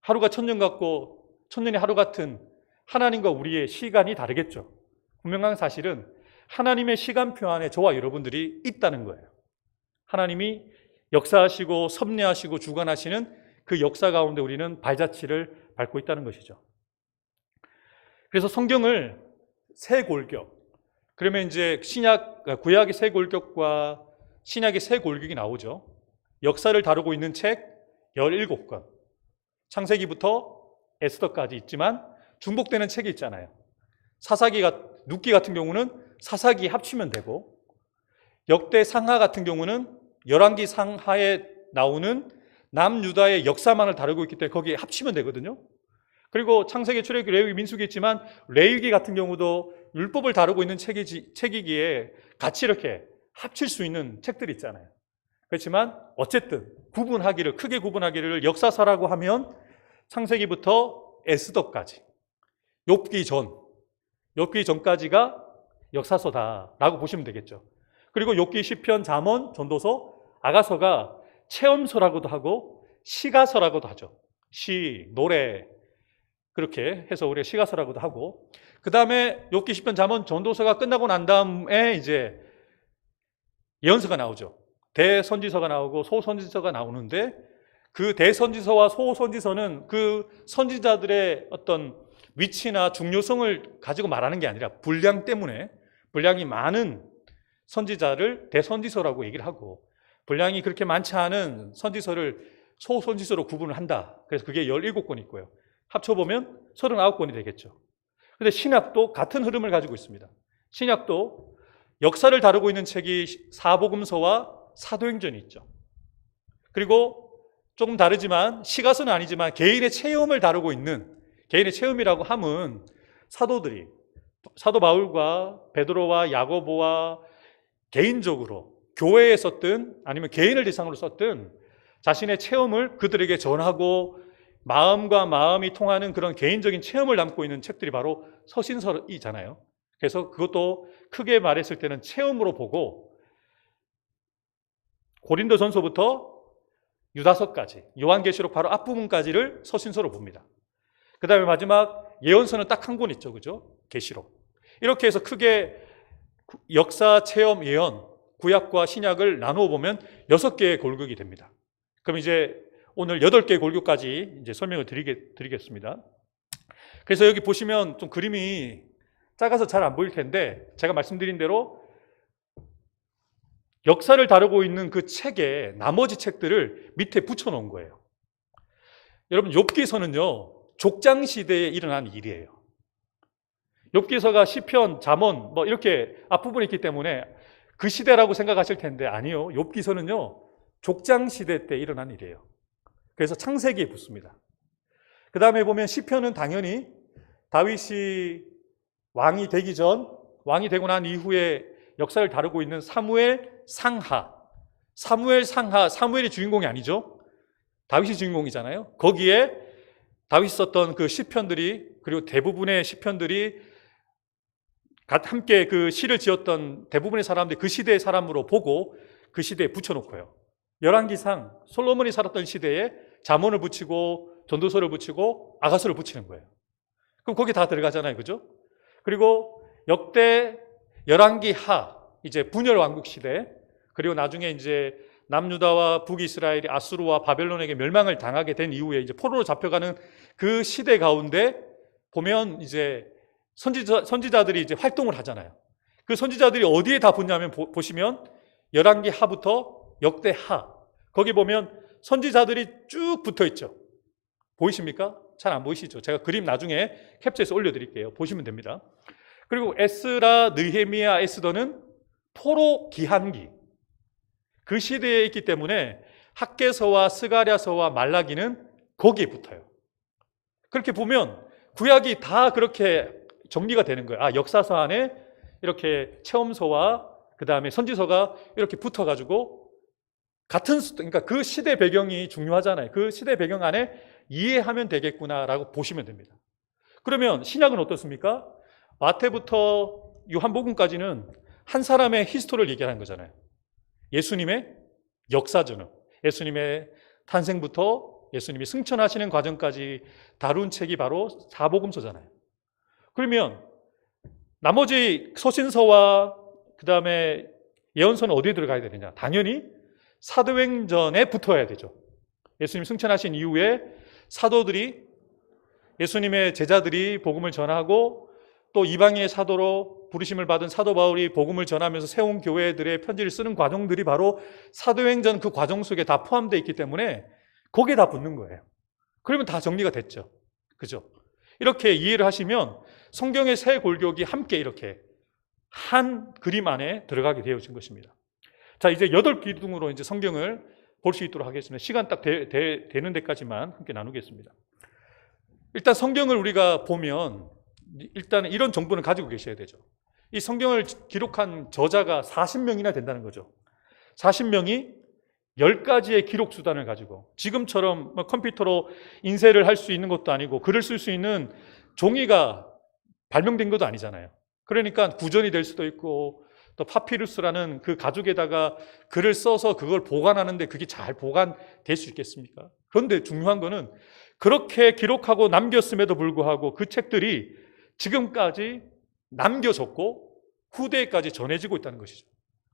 하루가 천년 같고 천년이 하루 같은 하나님과 우리의 시간이 다르겠죠. 분명한 사실은 하나님의 시간표 안에 저와 여러분들이 있다는 거예요. 하나님이 역사하시고 섭리하시고 주관하시는 그 역사 가운데 우리는 발자취를 밟고 있다는 것이죠. 그래서 성경을 세 골격, 그러면 이제 구약의 세 골격과 신약의 세 골격이 나오죠. 역사를 다루고 있는 책 17권, 창세기부터 에스더까지 있지만 중복되는 책이 있잖아요. 룻기 같은 경우는 사사기 합치면 되고, 역대 상하 같은 경우는 열왕기 상하에 나오는 남유다의 역사만을 다루고 있기 때문에 거기에 합치면 되거든요. 그리고 창세기, 출애굽기, 레위기, 민수기 있지만 레위기 같은 경우도 율법을 다루고 있는 책이기에 같이 이렇게 합칠 수 있는 책들이 있잖아요. 그렇지만 어쨌든 크게 구분하기를 역사서라고 하면 창세기부터 에스더까지, 욥기 전까지가 역사서다라고 보시면 되겠죠. 그리고 욥기, 시편, 잠언, 전도서, 아가서가 체험서라고도 하고 시가서라고도 하죠. 시, 노래, 그렇게 해서 우리가 시가서라고도 하고, 그 다음에 욥기, 시편, 잠언, 전도서가 끝나고 난 다음에 이제 예언서가 나오죠. 대선지서가 나오고 소선지서가 나오는데, 그 대선지서와 소선지서는 그 선지자들의 어떤 위치나 중요성을 가지고 말하는 게 아니라 분량이 많은 선지자를 대선지서라고 얘기를 하고, 분량이 그렇게 많지 않은 선지서를 소선지서로 구분을 한다. 그래서 그게 17권 있고요. 합쳐보면 39권이 되겠죠. 그런데 신약도 같은 흐름을 가지고 있습니다. 신약도 역사를 다루고 있는 책이 사복음서와 사도행전이 있죠. 그리고 조금 다르지만 시가서는 아니지만 개인의 체험을 다루고 있는, 개인의 체험이라고 함은 사도 바울과 베드로와 야고보와 개인적으로 교회에 썼든 아니면 개인을 대상으로 썼든 자신의 체험을 그들에게 전하고 마음과 마음이 통하는 그런 개인적인 체험을 담고 있는 책들이 바로 서신서이잖아요. 그래서 그것도 크게 말했을 때는 체험으로 보고 고린도전서부터 유다서까지, 요한계시록 바로 앞부분까지를 서신서로 봅니다. 그 다음에 마지막 예언서는 딱 한 권 있죠. 그죠? 계시록. 이렇게 해서 크게 역사, 체험, 예언, 구약과 신약을 나누어 보면 6개의 골격이 됩니다. 그럼 이제 오늘 8개의 골격까지 이제 설명을 드리겠습니다. 그래서 여기 보시면 좀 그림이 작아서 잘 안 보일 텐데, 제가 말씀드린 대로 역사를 다루고 있는 그 책에 나머지 책들을 밑에 붙여 놓은 거예요. 여러분, 욥기서는요, 족장 시대에 일어난 일이에요. 욥기서가 시편, 잠언 뭐 이렇게 앞부분이 있기 때문에 그 시대라고 생각하실 텐데 아니요. 욥기서는요, 족장 시대 때 일어난 일이에요. 그래서 창세기에 붙습니다. 그 다음에 보면 시편은 당연히 다윗이 왕이 되기 전, 왕이 되고 난 이후에 역사를 다루고 있는 사무엘 상하, 사무엘이 주인공이 아니죠. 다윗이 주인공이잖아요. 거기에 다윗이 썼던 그 시편들이, 그리고 대부분의 시편들이 함께 그 시를 지었던 대부분의 사람들이 그 시대의 사람으로 보고 그 시대에 붙여놓고요. 열왕기상, 솔로몬이 살았던 시대에 잠언을 붙이고 전도서를 붙이고 아가서를 붙이는 거예요. 그럼 거기 다 들어가잖아요. 그죠? 그리고 역대 열왕기하, 이제 분열 왕국 시대, 그리고 나중에 이제 남유다와 북이스라엘이 아수르와 바벨론에게 멸망을 당하게 된 이후에 이제 포로로 잡혀가는 그 시대 가운데 보면 이제 선지자들이 이제 활동을 하잖아요. 그 선지자들이 어디에 다 붙냐면 보시면 열왕기 하부터 역대 하, 거기 보면 선지자들이 쭉 붙어 있죠. 보이십니까? 잘 안 보이시죠? 제가 그림 나중에 캡처해서 올려드릴게요. 보시면 됩니다. 그리고 에스라, 느헤미야, 에스더는 포로 기한기, 그 시대에 있기 때문에 학개서와 스가랴서와 말라기는 거기에 붙어요. 그렇게 보면 구약이 다 그렇게 정리가 되는 거예요. 아, 역사서 안에 이렇게 체험서와 그 다음에 선지서가 이렇게 붙어가지고 그러니까 그 시대 배경이 중요하잖아요. 그 시대 배경 안에 이해하면 되겠구나라고 보시면 됩니다. 그러면 신약은 어떻습니까? 마태부터 요한복음까지는 한 사람의 히스토리를 얘기하는 거잖아요. 예수님의 역사전을, 예수님의 탄생부터 예수님이 승천하시는 과정까지 다룬 책이 바로 사복음서잖아요. 그러면 나머지 서신서와 그 다음에 예언서는 어디에 들어가야 되느냐? 당연히 사도행전에 붙어야 되죠. 예수님 승천하신 이후에 사도들이, 예수님의 제자들이 복음을 전하고 또 이방인의 사도로 부르심을 받은 사도 바울이 복음을 전하면서 세운 교회들의 편지를 쓰는 과정들이 바로 사도행전 그 과정 속에 다 포함되어 있기 때문에 거기에 다 붙는 거예요. 그러면 다 정리가 됐죠. 그죠? 이렇게 이해를 하시면 성경의 세 골격이 함께 이렇게 한 그림 안에 들어가게 되어진 것입니다. 자, 이제 8기둥으로 이제 성경을 볼 수 있도록 하겠습니다. 시간 딱 되는 데까지만 함께 나누겠습니다. 일단 성경을 우리가 보면 일단 이런 정보는 가지고 계셔야 되죠. 이 성경을 기록한 저자가 40명이나 된다는 거죠. 40명이 10가지의 기록 수단을 가지고, 지금처럼 컴퓨터로 인쇄를 할 수 있는 것도 아니고 글을 쓸 수 있는 종이가 발명된 것도 아니잖아요. 그러니까 구전이 될 수도 있고 또 파피루스라는 그 가죽에다가 글을 써서 그걸 보관하는데 그게 잘 보관될 수 있겠습니까? 그런데 중요한 거는 그렇게 기록하고 남겼음에도 불구하고 그 책들이 지금까지 남겨졌고 후대에까지 전해지고 있다는 것이죠.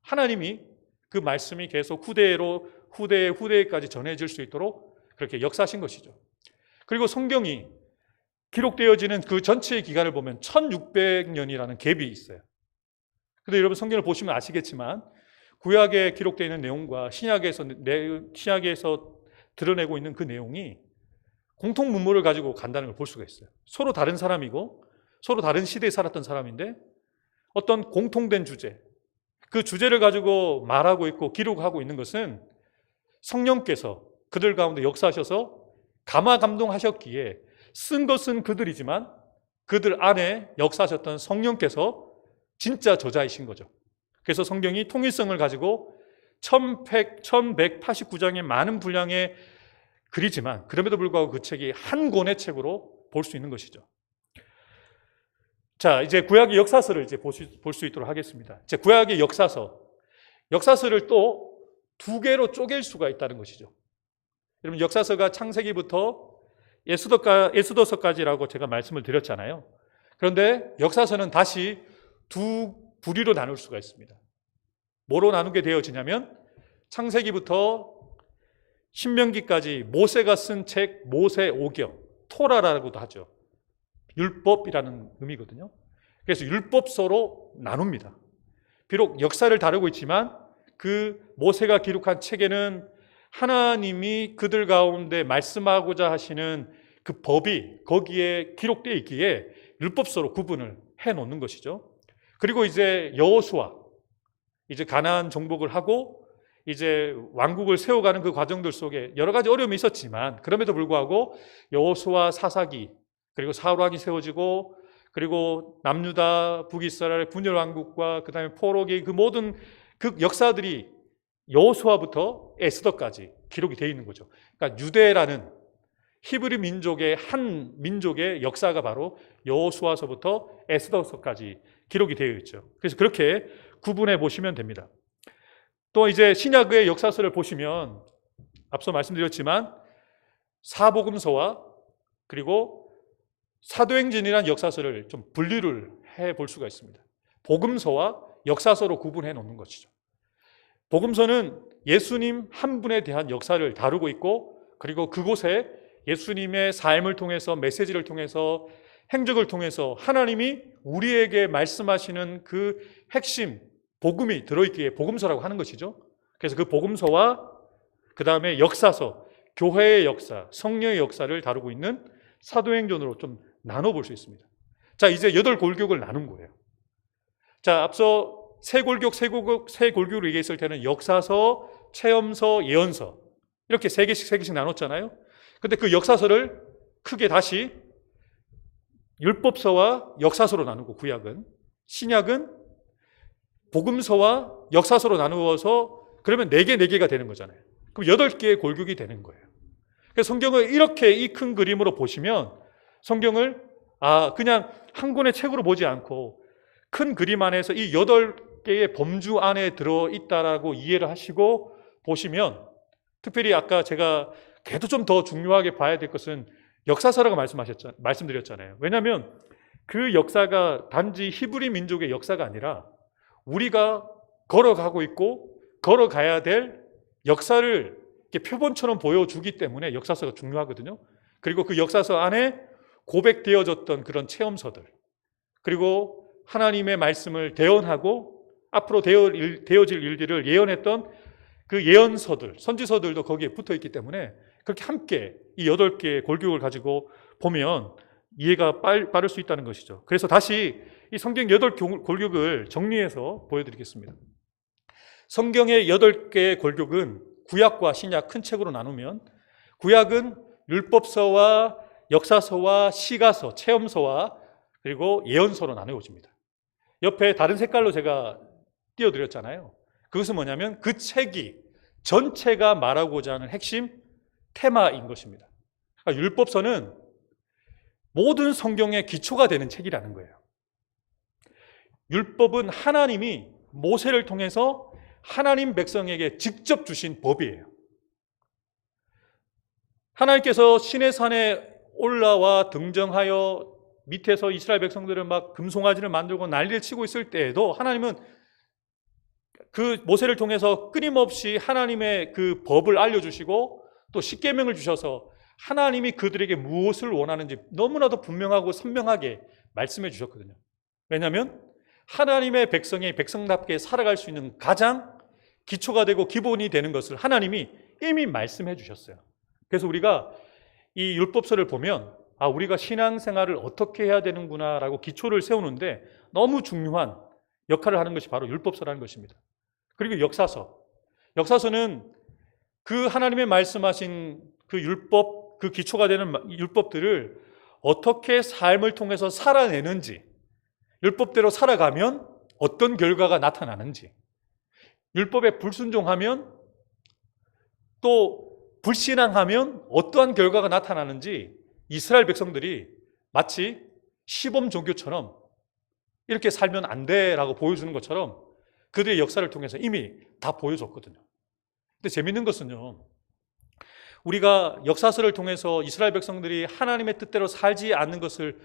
하나님이 그 말씀이 계속 후대에까지 전해질 수 있도록 그렇게 역사하신 것이죠. 그리고 성경이 기록되어지는 그 전체의 기간을 보면 1600년이라는 갭이 있어요. 근데 여러분 성경을 보시면 아시겠지만 구약에 기록되어 있는 내용과 신약에서 드러내고 있는 그 내용이 공통 문물을 가지고 간다는 걸 볼 수가 있어요. 서로 다른 사람이고 서로 다른 시대에 살았던 사람인데 어떤 공통된 주제, 그 주제를 가지고 말하고 있고 기록하고 있는 것은 성령께서 그들 가운데 역사하셔서 감화감동하셨기에 쓴 것은 그들이지만 그들 안에 역사하셨던 성령께서 진짜 저자이신 거죠. 그래서 성경이 통일성을 가지고 1189장의 많은 분량의 글이지만 그럼에도 불구하고 그 책이 한 권의 책으로 볼 수 있는 것이죠. 자, 이제 구약의 역사서를 이제 볼 수 있도록 하겠습니다. 이제 구약의 역사서를 또 두 개로 쪼갤 수가 있다는 것이죠. 여러분 역사서가 창세기부터 에스더서까지라고 제가 말씀을 드렸잖아요. 그런데 역사서는 다시 두 부류로 나눌 수가 있습니다. 뭐로 나누게 되어지냐면 창세기부터 신명기까지 모세가 쓴 책 모세오경, 토라라고도 하죠. 율법이라는 의미거든요. 그래서 율법서로 나눕니다. 비록 역사를 다루고 있지만 그 모세가 기록한 책에는 하나님이 그들 가운데 말씀하고자 하시는 그 법이 거기에 기록되어 있기에 율법서로 구분을 해놓는 것이죠. 그리고 이제 여호수아, 이제 가나안 정복을 하고 이제 왕국을 세워가는 그 과정들 속에 여러 가지 어려움이 있었지만 그럼에도 불구하고 여호수아 사사기, 그리고 사울왕이 세워지고 그리고 남유다 북이스라엘 분열 왕국과 그 다음에 포로기, 그 모든 그 역사들이 여호수아부터 에스더까지 기록이 되어 있는 거죠. 그러니까 유대라는 히브리 민족의 한 민족의 역사가 바로 여호수아서부터 에스더서까지 기록이 되어 있죠. 그래서 그렇게 구분해 보시면 됩니다. 또 이제 신약의 역사서를 보시면 앞서 말씀드렸지만 사복음서와 그리고 사도행전이라는 역사서를 좀 분리를 해 볼 수가 있습니다. 복음서와 역사서로 구분해 놓는 것이죠. 복음서는 예수님 한 분에 대한 역사를 다루고 있고 그리고 그곳에 예수님의 삶을 통해서 메시지를 통해서 행적을 통해서 하나님이 우리에게 말씀하시는 그 핵심 복음이 들어있기에 복음서라고 하는 것이죠. 그래서 그 복음서와 그 다음에 역사서, 교회의 역사, 성령의 역사를 다루고 있는 사도행전으로 좀 나눠볼 수 있습니다. 자, 이제 8골격을 나눈 거예요. 자, 앞서 세 골격으로 얘기했을 때는 역사서, 체험서, 예언서 이렇게 세 개씩 나눴잖아요. 근데 그 역사서를 크게 다시 율법서와 역사서로 나누고, 구약은, 신약은 복음서와 역사서로 나누어서 그러면 4개가 되는 거잖아요. 그럼 8개의 골격이 되는 거예요. 그래서 성경을 이렇게 이 큰 그림으로 보시면 성경을 그냥 한 권의 책으로 보지 않고 큰 그림 안에서 이 8개의 범주 안에 들어있다라고 이해를 하시고 보시면, 특별히 아까 제가 그래도 좀 더 중요하게 봐야 될 것은 역사서라고 말씀드렸잖아요. 왜냐하면 그 역사가 단지 히브리 민족의 역사가 아니라 우리가 걸어가고 있고 걸어가야 될 역사를 이렇게 표본처럼 보여주기 때문에 역사서가 중요하거든요. 그리고 그 역사서 안에 고백되어졌던 그런 체험서들, 그리고 하나님의 말씀을 대언하고 앞으로 되어질 일들을 예언했던 그 예언서들, 선지서들도 거기에 붙어 있기 때문에 그렇게 함께 이 8개의 골격을 가지고 보면 이해가 빠를 수 있다는 것이죠. 그래서 다시 이 성경 8골격을 정리해서 보여드리겠습니다. 성경의 8개의 골격은 구약과 신약 큰 책으로 나누면, 구약은 율법서와 역사서와 시가서, 체험서와 그리고 예언서로 나누어집니다. 옆에 다른 색깔로 제가 띄워드렸잖아요. 그것은 뭐냐면 그 책이 전체가 말하고자 하는 핵심 테마인 것입니다. 그러니까 율법서는 모든 성경의 기초가 되는 책이라는 거예요. 율법은 하나님이 모세를 통해서 하나님 백성에게 직접 주신 법이에요. 하나님께서 시내산에 올라와 등정하여 밑에서 이스라엘 백성들을 막 금송아지를 만들고 난리를 치고 있을 때에도 하나님은 그 모세를 통해서 끊임없이 하나님의 그 법을 알려주시고 또 십계명을 주셔서 하나님이 그들에게 무엇을 원하는지 너무나도 분명하고 선명하게 말씀해 주셨거든요. 왜냐하면 하나님의 백성이 백성답게 살아갈 수 있는 가장 기초가 되고 기본이 되는 것을 하나님이 이미 말씀해 주셨어요. 그래서 우리가 이 율법서를 보면 우리가 신앙생활을 어떻게 해야 되는구나 라고 기초를 세우는데 너무 중요한 역할을 하는 것이 바로 율법서라는 것입니다. 그리고 역사서는 그 하나님의 말씀하신 그 율법, 그 기초가 되는 율법들을 어떻게 삶을 통해서 살아내는지, 율법대로 살아가면 어떤 결과가 나타나는지, 율법에 불순종하면 또 불신앙하면 어떠한 결과가 나타나는지 이스라엘 백성들이 마치 시범 종교처럼 이렇게 살면 안 돼라고 보여주는 것처럼 그들의 역사를 통해서 이미 다 보여줬거든요. 근데 재밌는 것은요, 우리가 역사서를 통해서 이스라엘 백성들이 하나님의 뜻대로 살지 않는 것을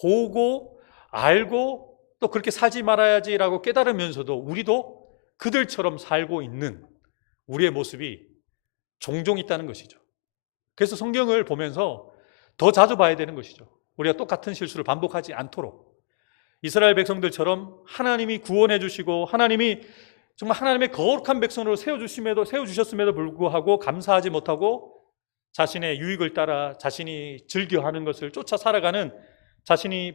보고 알고 또 그렇게 살지 말아야지라고 깨달으면서도 우리도 그들처럼 살고 있는 우리의 모습이 종종 있다는 것이죠. 그래서 성경을 보면서 더 자주 봐야 되는 것이죠. 우리가 똑같은 실수를 반복하지 않도록 이스라엘 백성들처럼 하나님이 구원해 주시고 하나님이 정말 하나님의 거룩한 백성으로 세워주셨음에도 불구하고 감사하지 못하고 자신의 유익을 따라 자신이 즐겨하는 것을 쫓아 살아가는, 자신이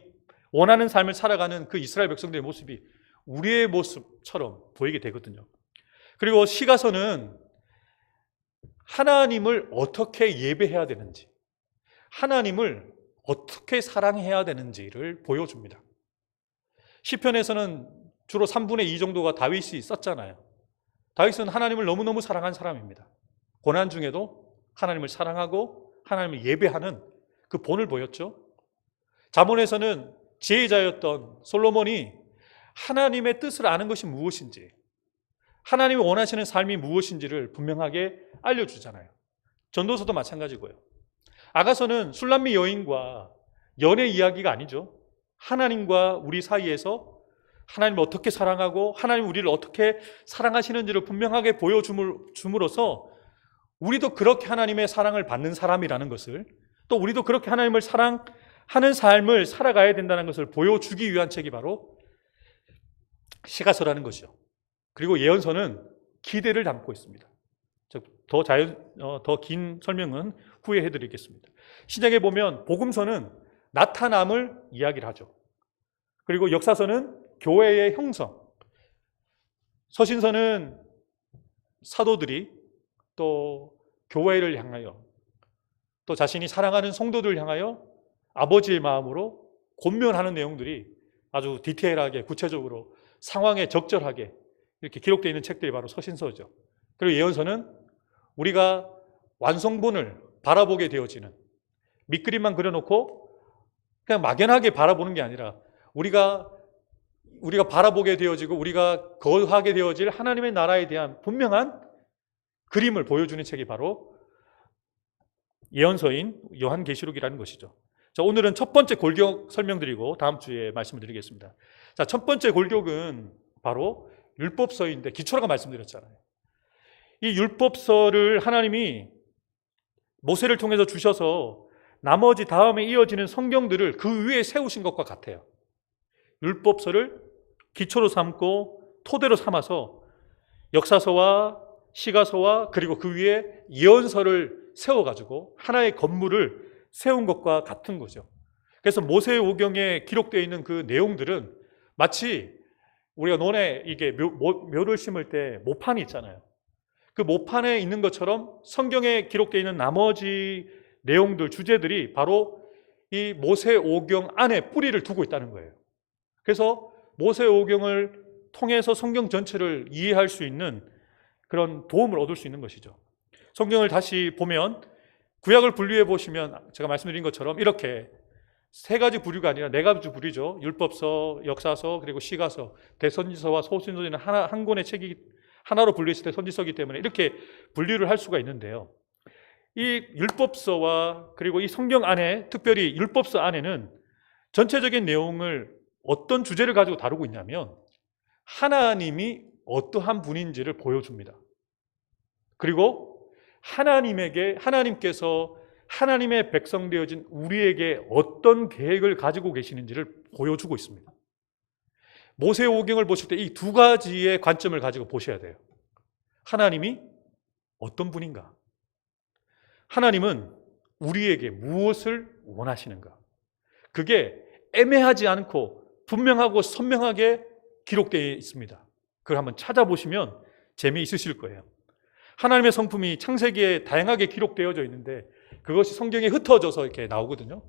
원하는 삶을 살아가는 그 이스라엘 백성들의 모습이 우리의 모습처럼 보이게 되거든요. 그리고 시가서는 하나님을 어떻게 예배해야 되는지, 하나님을 어떻게 사랑해야 되는지를 보여줍니다. 시편에서는 주로 3분의 2 정도가 다윗이 썼잖아요. 다윗은 하나님을 너무너무 사랑한 사람입니다. 고난 중에도 하나님을 사랑하고 하나님을 예배하는 그 본을 보였죠. 잠언에서는 지혜자였던 솔로몬이 하나님의 뜻을 아는 것이 무엇인지, 하나님이 원하시는 삶이 무엇인지를 분명하게 알려주잖아요. 전도서도 마찬가지고요. 아가서는 술람미 여인과 연애 이야기가 아니죠. 하나님과 우리 사이에서 하나님을 어떻게 사랑하고 하나님 우리를 어떻게 사랑하시는지를 분명하게 보여줌으로써 우리도 그렇게 하나님의 사랑을 받는 사람이라는 것을, 또 우리도 그렇게 하나님을 사랑하는 삶을 살아가야 된다는 것을 보여주기 위한 책이 바로 시가서라는 것이죠. 그리고 예언서는 기대를 담고 있습니다. 더 긴 설명은 후에 해드리겠습니다. 신약에 보면 복음서는 나타남을 이야기를 하죠. 그리고 역사서는 교회의 형성, 서신서는 사도들이 또 교회를 향하여 또 자신이 사랑하는 성도들을 향하여 아버지의 마음으로 권면하는 내용들이 아주 디테일하게 구체적으로 상황에 적절하게 이렇게 기록되어 있는 책들이 바로 서신서죠. 그리고 예언서는 우리가 완성본을 바라보게 되어지는, 밑그림만 그려놓고 그냥 막연하게 바라보는 게 아니라 우리가 바라보게 되어지고 우리가 거하게 되어질 하나님의 나라에 대한 분명한 그림을 보여주는 책이 바로 예언서인 요한계시록이라는 것이죠. 자, 오늘은 첫 번째 골격 설명드리고 다음 주에 말씀을 드리겠습니다. 자, 첫 번째 골격은 바로 율법서인데 기초라고 말씀드렸잖아요. 이 율법서를 하나님이 모세를 통해서 주셔서 나머지 다음에 이어지는 성경들을 그 위에 세우신 것과 같아요. 율법서를 기초로 삼고 토대로 삼아서 역사서와 시가서와 그리고 그 위에 예언서를 세워가지고 하나의 건물을 세운 것과 같은 거죠. 그래서 모세오경에 기록되어 있는 그 내용들은 마치 우리가 논에 이게 묘를 심을 때 모판이 있잖아요. 그 모판에 있는 것처럼 성경에 기록되어 있는 나머지 내용들, 주제들이 바로 이 모세오경 안에 뿌리를 두고 있다는 거예요. 그래서 모세오경을 통해서 성경 전체를 이해할 수 있는 그런 도움을 얻을 수 있는 것이죠. 성경을 다시 보면 구약을 분류해 보시면 제가 말씀드린 것처럼 이렇게 세 가지 부류가 아니라 네 가지 부류죠. 율법서, 역사서, 그리고 시가서, 대선지서와 소신서는 한 권의 책이 하나로 분류했을 때 선지서이기 때문에 이렇게 분류를 할 수가 있는데요. 이 율법서와 그리고 이 성경 안에, 특별히 율법서 안에는 전체적인 내용을 어떤 주제를 가지고 다루고 있냐면 하나님이 어떠한 분인지를 보여줍니다. 그리고 하나님께서 하나님의 백성 되어진 우리에게 어떤 계획을 가지고 계시는지를 보여주고 있습니다. 모세오경을 보실 때 이 두 가지의 관점을 가지고 보셔야 돼요. 하나님이 어떤 분인가? 하나님은 우리에게 무엇을 원하시는가? 그게 애매하지 않고 분명하고 선명하게 기록되어 있습니다. 그걸 한번 찾아보시면 재미있으실 거예요. 하나님의 성품이 창세기에 다양하게 기록되어져 있는데 그것이 성경에 흩어져서 이렇게 나오거든요.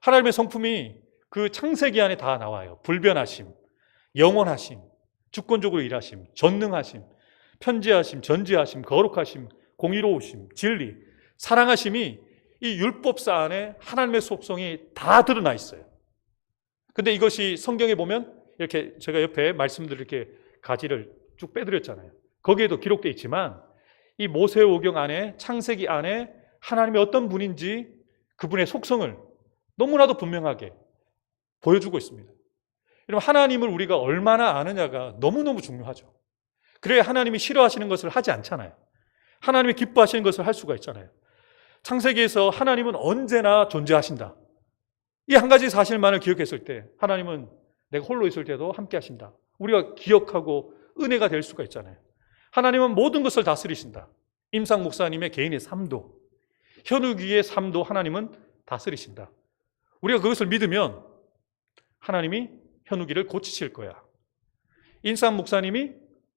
하나님의 성품이 그 창세기 안에 다 나와요. 불변하심, 영원하심, 주권적으로 일하심, 전능하심, 편지하심, 전지하심, 거룩하심, 공의로우심, 진리, 사랑하심이 이 율법서 안에 하나님의 속성이 다 드러나 있어요. 근데 이것이 성경에 보면 이렇게 제가 옆에 말씀들 이렇게 가지를 쭉 빼드렸잖아요. 거기에도 기록되어 있지만 이 모세오경 안에, 창세기 안에 하나님이 어떤 분인지 그분의 속성을 너무나도 분명하게 보여주고 있습니다. 여러분, 하나님을 우리가 얼마나 아느냐가 너무너무 중요하죠. 그래야 하나님이 싫어하시는 것을 하지 않잖아요. 하나님이 기뻐하시는 것을 할 수가 있잖아요. 창세기에서 하나님은 언제나 존재하신다. 이 한 가지 사실만을 기억했을 때 하나님은 내가 홀로 있을 때도 함께 하신다. 우리가 기억하고 은혜가 될 수가 있잖아요. 하나님은 모든 것을 다스리신다. 임상 목사님의 개인의 삶도, 현욱이의 삶도 하나님은 다스리신다. 우리가 그것을 믿으면 하나님이 현욱이를 고치실 거야. 임상 목사님이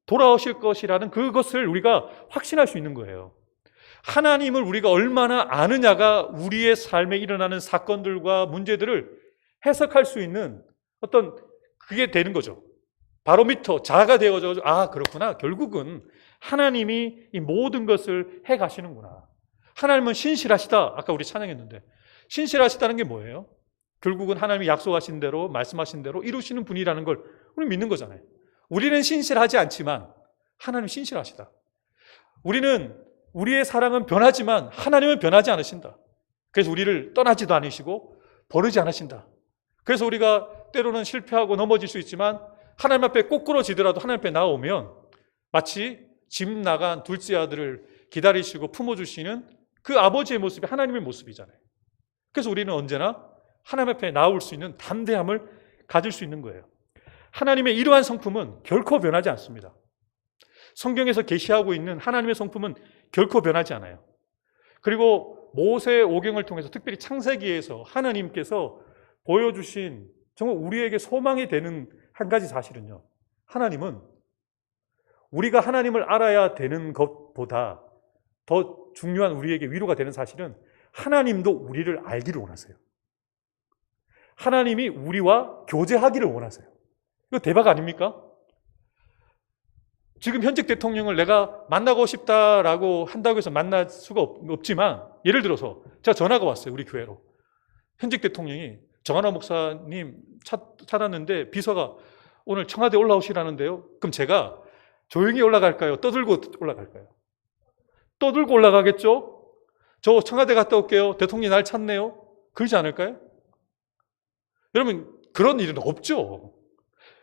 돌아오실 것이라는 그것을 우리가 확신할 수 있는 거예요. 하나님을 우리가 얼마나 아느냐가 우리의 삶에 일어나는 사건들과 문제들을 해석할 수 있는 어떤 그게 되는 거죠. 바로미터, 자아가 되어져. 아, 그렇구나. 결국은 하나님이 이 모든 것을 해 가시는구나. 하나님은 신실하시다. 아까 우리 찬양했는데 신실하시다는 게 뭐예요? 결국은 하나님이 약속하신 대로, 말씀하신 대로 이루시는 분이라는 걸 우리 믿는 거잖아요. 우리는 신실하지 않지만 하나님은 신실하시다. 우리의 사랑은 변하지만 하나님은 변하지 않으신다. 그래서 우리를 떠나지도 않으시고 버리지 않으신다. 그래서 우리가 때로는 실패하고 넘어질 수 있지만 하나님 앞에 꼬꾸러지더라도 하나님 앞에 나오면 마치 집 나간 둘째 아들을 기다리시고 품어주시는 그 아버지의 모습이 하나님의 모습이잖아요. 그래서 우리는 언제나 하나님 앞에 나올 수 있는 담대함을 가질 수 있는 거예요. 하나님의 이러한 성품은 결코 변하지 않습니다. 성경에서 계시하고 있는 하나님의 성품은 결코 변하지 않아요. 그리고 모세 오경을 통해서 특별히 창세기에서 하나님께서 보여주신 정말 우리에게 소망이 되는 한 가지 사실은요, 하나님은 우리가 하나님을 알아야 되는 것보다 더 중요한 우리에게 위로가 되는 사실은 하나님도 우리를 알기를 원하세요. 하나님이 우리와 교제하기를 원하세요. 이거 대박 아닙니까? 지금 현직 대통령을 내가 만나고 싶다라고 한다고 해서 만날 수가 없지만, 예를 들어서 제가 전화가 왔어요. 우리 교회로. 현직 대통령이 정한화 목사님 찾았는데 비서가 오늘 청와대 올라오시라는데요. 그럼 제가 조용히 올라갈까요? 떠들고 올라갈까요? 떠들고 올라가겠죠? 저 청와대 갔다 올게요. 대통령이 날 찾네요. 그러지 않을까요? 여러분, 그런 일은 없죠.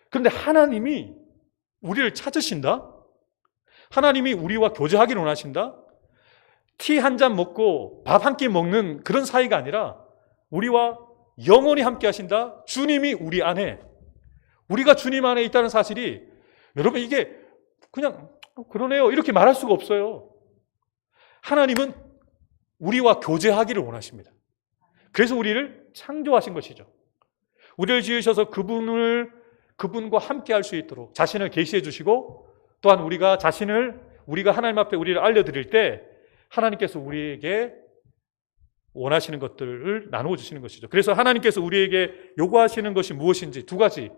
그런데 하나님이 우리를 찾으신다? 하나님이 우리와 교제하기를 원하신다? 티 한 잔 먹고 밥 한 끼 먹는 그런 사이가 아니라 우리와 영원히 함께 하신다? 주님이 우리 안에, 우리가 주님 안에 있다는 사실이, 여러분 이게 그냥 그러네요 이렇게 말할 수가 없어요. 하나님은 우리와 교제하기를 원하십니다. 그래서 우리를 창조하신 것이죠. 우리를 지으셔서 그분과 함께 할 수 있도록 자신을 계시해 주시고, 또한 우리가 하나님 앞에 우리를 알려드릴 때 하나님께서 우리에게 원하시는 것들을 나누어 주시는 것이죠. 그래서 하나님께서 우리에게 요구하시는 것이 무엇인지 두 가지,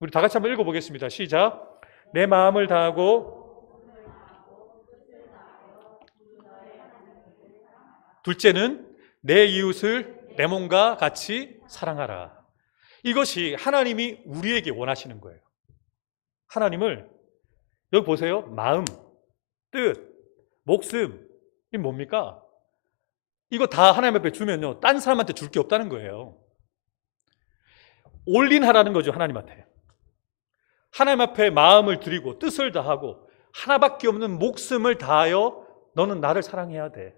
우리 다 같이 한번 읽어보겠습니다. 시작. 내 마음을 다하고, 둘째는 내 이웃을 내 몸과 같이 사랑하라. 이것이 하나님이 우리에게 원하시는 거예요. 하나님을, 여기 보세요. 마음, 뜻, 목숨, 이게 뭡니까? 이거 다 하나님 앞에 주면요, 딴 사람한테 줄 게 없다는 거예요. 올인하라는 거죠. 하나님 앞에. 하나님 앞에 마음을 드리고 뜻을 다하고 하나밖에 없는 목숨을 다하여 너는 나를 사랑해야 돼.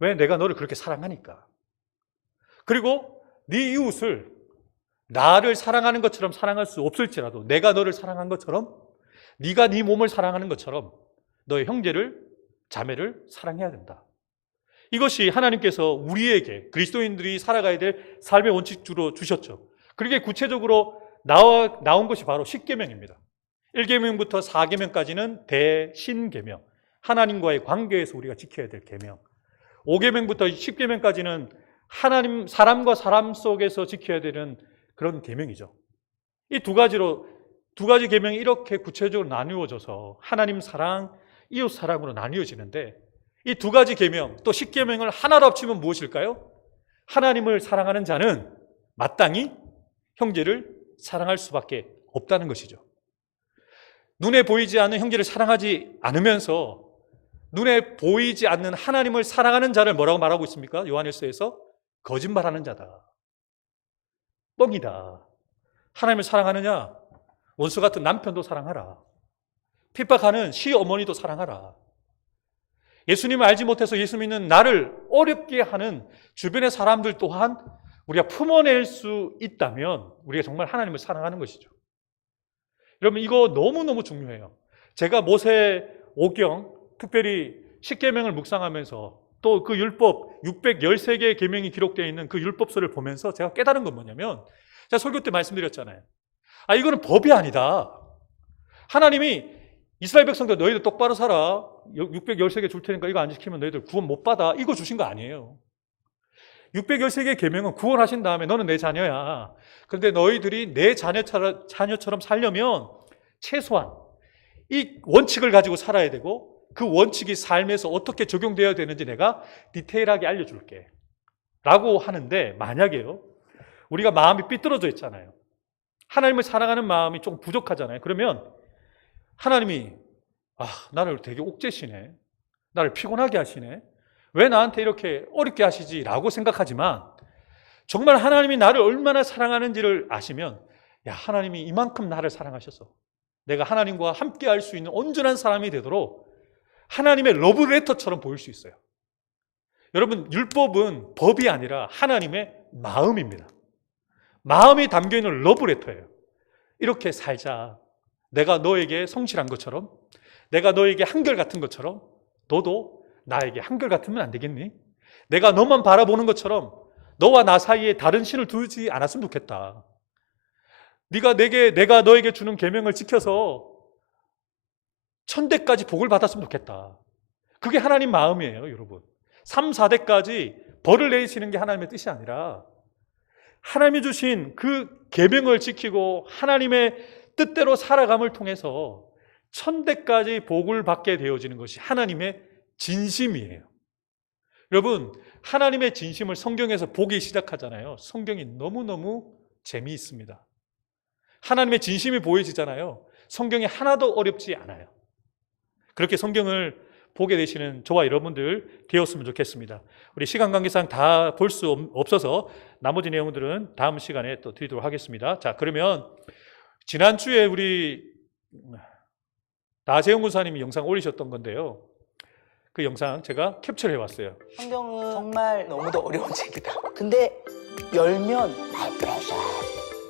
왜? 내가 너를 그렇게 사랑하니까. 그리고 네 이웃을 나를 사랑하는 것처럼 사랑할 수 없을지라도 내가 너를 사랑한 것처럼, 네가 네 몸을 사랑하는 것처럼 너의 형제를, 자매를 사랑해야 된다. 이것이 하나님께서 우리에게, 그리스도인들이 살아가야 될 삶의 원칙주로 주셨죠. 그렇게 구체적으로 나온 것이 바로 10계명입니다. 1계명부터 4계명까지는 대신계명, 하나님과의 관계에서 우리가 지켜야 될 계명. 5계명부터 10계명까지는 하나님, 사람과 사람 속에서 지켜야 되는 그런 계명이죠. 이 두 가지 계명이 이렇게 구체적으로 나누어져서 하나님 사랑, 이웃 사랑으로 나뉘어지는데, 이 두 가지 계명, 또 10계명을 하나로 합치면 무엇일까요? 하나님을 사랑하는 자는 마땅히 형제를 사랑할 수밖에 없다는 것이죠. 눈에 보이지 않는 형제를 사랑하지 않으면서 눈에 보이지 않는 하나님을 사랑하는 자를 뭐라고 말하고 있습니까? 요한일서에서 거짓말하는 자다, 뻥이다. 하나님을 사랑하느냐? 원수 같은 남편도 사랑하라. 핍박하는 시어머니도 사랑하라. 예수님을 알지 못해서 예수 믿는 나를 어렵게 하는 주변의 사람들 또한 우리가 품어낼 수 있다면 우리가 정말 하나님을 사랑하는 것이죠. 여러분, 이거 너무너무 중요해요. 제가 모세 오경, 특별히 10계명을 묵상하면서 또 그 율법 613개의 계명이 기록되어 있는 그 율법서를 보면서 제가 깨달은 건 뭐냐면, 제가 설교 때 말씀드렸잖아요. 이거는 법이 아니다. 하나님이 이스라엘 백성들 너희들 똑바로 살아, 613개 줄 테니까 이거 안 지키면 너희들 구원 못 받아, 이거 주신 거 아니에요. 613개의 계명은 구원하신 다음에 너는 내 자녀야. 그런데 너희들이 내 자녀처럼 살려면 최소한 이 원칙을 가지고 살아야 되고, 그 원칙이 삶에서 어떻게 적용되어야 되는지 내가 디테일하게 알려줄게 라고 하는데, 만약에요, 우리가 마음이 삐뚤어져 있잖아요. 하나님을 사랑하는 마음이 좀 부족하잖아요. 그러면 하나님이 나를 되게 옥죄시네, 나를 피곤하게 하시네, 왜 나한테 이렇게 어렵게 하시지? 라고 생각하지만, 정말 하나님이 나를 얼마나 사랑하는지를 아시면, 하나님이 이만큼 나를 사랑하셔서 내가 하나님과 함께 할 수 있는 온전한 사람이 되도록 하나님의 러브레터처럼 보일 수 있어요. 여러분, 율법은 법이 아니라 하나님의 마음입니다. 마음이 담겨있는 러브레터예요. 이렇게 살자. 내가 너에게 성실한 것처럼, 내가 너에게 한결같은 것처럼 너도 나에게 한결같으면 안 되겠니? 내가 너만 바라보는 것처럼 너와 나 사이에 다른 신을 두지 않았으면 좋겠다. 내가 너에게 주는 계명을 지켜서 천대까지 복을 받았으면 좋겠다. 그게 하나님 마음이에요, 여러분. 3, 4대까지 벌을 내리시는 게 하나님의 뜻이 아니라 하나님이 주신 그 계명을 지키고 하나님의 뜻대로 살아감을 통해서 천대까지 복을 받게 되어지는 것이 하나님의 진심이에요. 여러분, 하나님의 진심을 성경에서 보기 시작하잖아요. 성경이 너무너무 재미있습니다. 하나님의 진심이 보여지잖아요. 성경이 하나도 어렵지 않아요. 그렇게 성경을 보게 되시는 저와 여러분들 되었으면 좋겠습니다. 우리 시간 관계상 다 볼 수 없어서 나머지 내용들은 다음 시간에 또 드리도록 하겠습니다. 자, 그러면 지난주에 우리 나재용 군사님이 영상 올리셨던 건데요. 그 영상 제가 캡처를 해왔어요. 성경은 정말 너무도 어려운 책이다. 근데 열면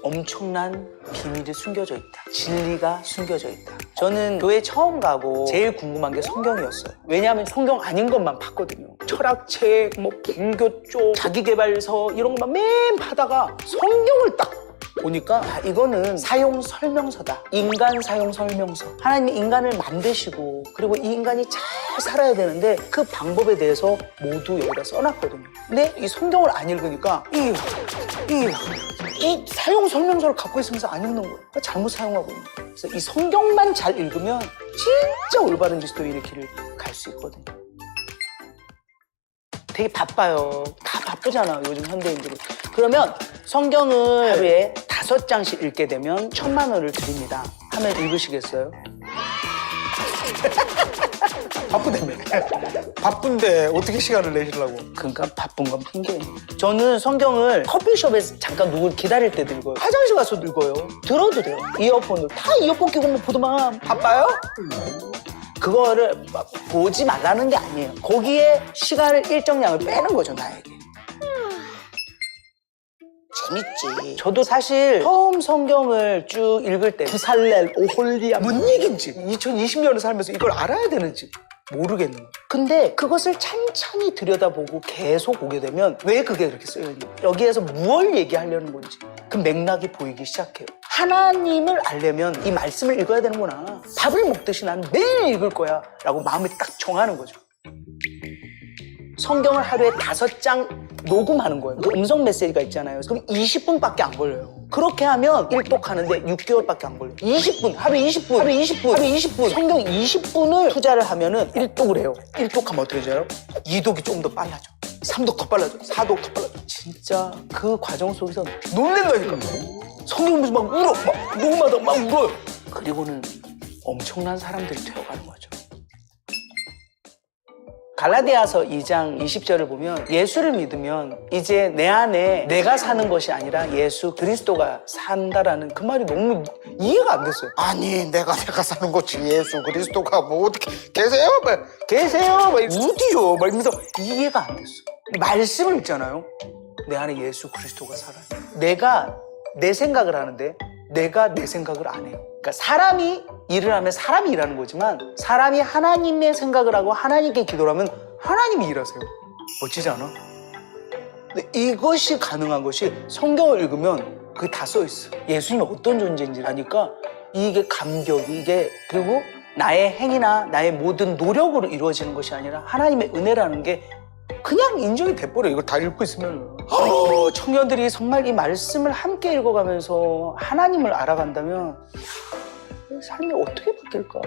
엄청난 비밀이 숨겨져 있다. 진리가 숨겨져 있다. 저는 교회 처음 가고 제일 궁금한 게 성경이었어요. 왜냐하면 성경 아닌 것만 봤거든요. 철학책, 불교 쪽, 자기계발서 이런 것만 맨 파다가 성경을 딱 보니까 이거는 사용 설명서다. 인간 사용 설명서. 하나님이 인간을 만드시고 그리고 이 인간이 잘 살아야 되는데 그 방법에 대해서 모두 여기다 써놨거든요. 근데 이 성경을 안 읽으니까 이 사용 설명서를 갖고 있으면서 안 읽는 거예요. 잘못 사용하고 있는 거예요. 그래서 이 성경만 잘 읽으면 진짜 올바른 그리스도인의 길을 갈 수 있거든요. 되게 바빠요. 다 바쁘잖아, 요즘 현대인들이. 그러면 성경을 하루에 5장씩 읽게 되면 1,000,000원을 드립니다. 하면 읽으시겠어요? 바쁘다며. 바쁜데 어떻게 시간을 내시려고? 그러니까 바쁜 건 핑계예요. 저는 성경을 커피숍에서 잠깐 누굴 기다릴 때도 읽어요. 화장실 가서 읽어요. 들어도 돼요. 이어폰으로. 다 이어폰 끼고 보더만 바빠요? 그거를 보지 말라는 게 아니에요. 거기에 시간을 일정량을 빼는 거죠, 나에게. 재밌지. 저도 사실 처음 성경을 쭉 읽을 때 부살렐, 오홀리아 뭔 얘기인지 2020년을 살면서 이걸 알아야 되는지 모르겠는 거예요. 근데 그것을 찬찬히 들여다보고 계속 보게 되면 왜 그게 그렇게 쓰여있는지, 여기에서 무엇을 얘기하려는 건지 그 맥락이 보이기 시작해요. 하나님을 알려면 이 말씀을 읽어야 되는구나. 밥을 먹듯이 난 매일 읽을 거야 라고 마음을 딱 정하는 거죠. 성경을 하루에 5장 녹음하는 거예요. 그 음성 메시지가 있잖아요. 그럼 20분밖에 안 걸려요. 그렇게 하면 1독하는데 6개월밖에 안 걸려요. 20분, 하루에 20분, 하루에 20분, 하루에 20분. 성경 20분을 투자를 하면은 1독을 해요. 1독하면 어떻게 돼요? 2독이 조금 더 빨라져. 3독 더 빨라져. 4독 더 빨라져. 진짜 그 과정 속에서 놀랜다니까. 성경 무슨 막 울어. 막 녹음하다 막 울어요. 그리고는 엄청난 사람들이 되어가는 거죠. 갈라디아서 2장 20절을 보면 예수를 믿으면 이제 내 안에 내가 사는 것이 아니라 예수 그리스도가 산다라는 그 말이 너무 이해가 안 됐어요. 아니 내가 사는 거지. 예수 그리스도가 뭐 어떻게 계세요? 계세요? 막 어디요? 막 이러면서 이해가 안 됐어. 말씀을 읽잖아요. 내 안에 예수 그리스도가 살아요. 내가 내 생각을 하는데 내가 내 생각을 안 해요. 그러니까 사람이 일을 하면 사람이 일하는 거지만 사람이 하나님의 생각을 하고 하나님께 기도를 하면 하나님이 일하세요. 멋지지 않아? 근데 이것이 가능한 것이 성경을 읽으면 그게 다 써있어. 예수님이 어떤 존재인지 아니까 이게 감격이 이게 그리고 나의 행위나 나의 모든 노력으로 이루어지는 것이 아니라 하나님의 은혜라는 게 그냥 인정이 돼버려. 이걸 다 읽고 있으면 청년들이 정말 이 말씀을 함께 읽어가면서 하나님을 알아간다면 삶이 어떻게 바뀔까?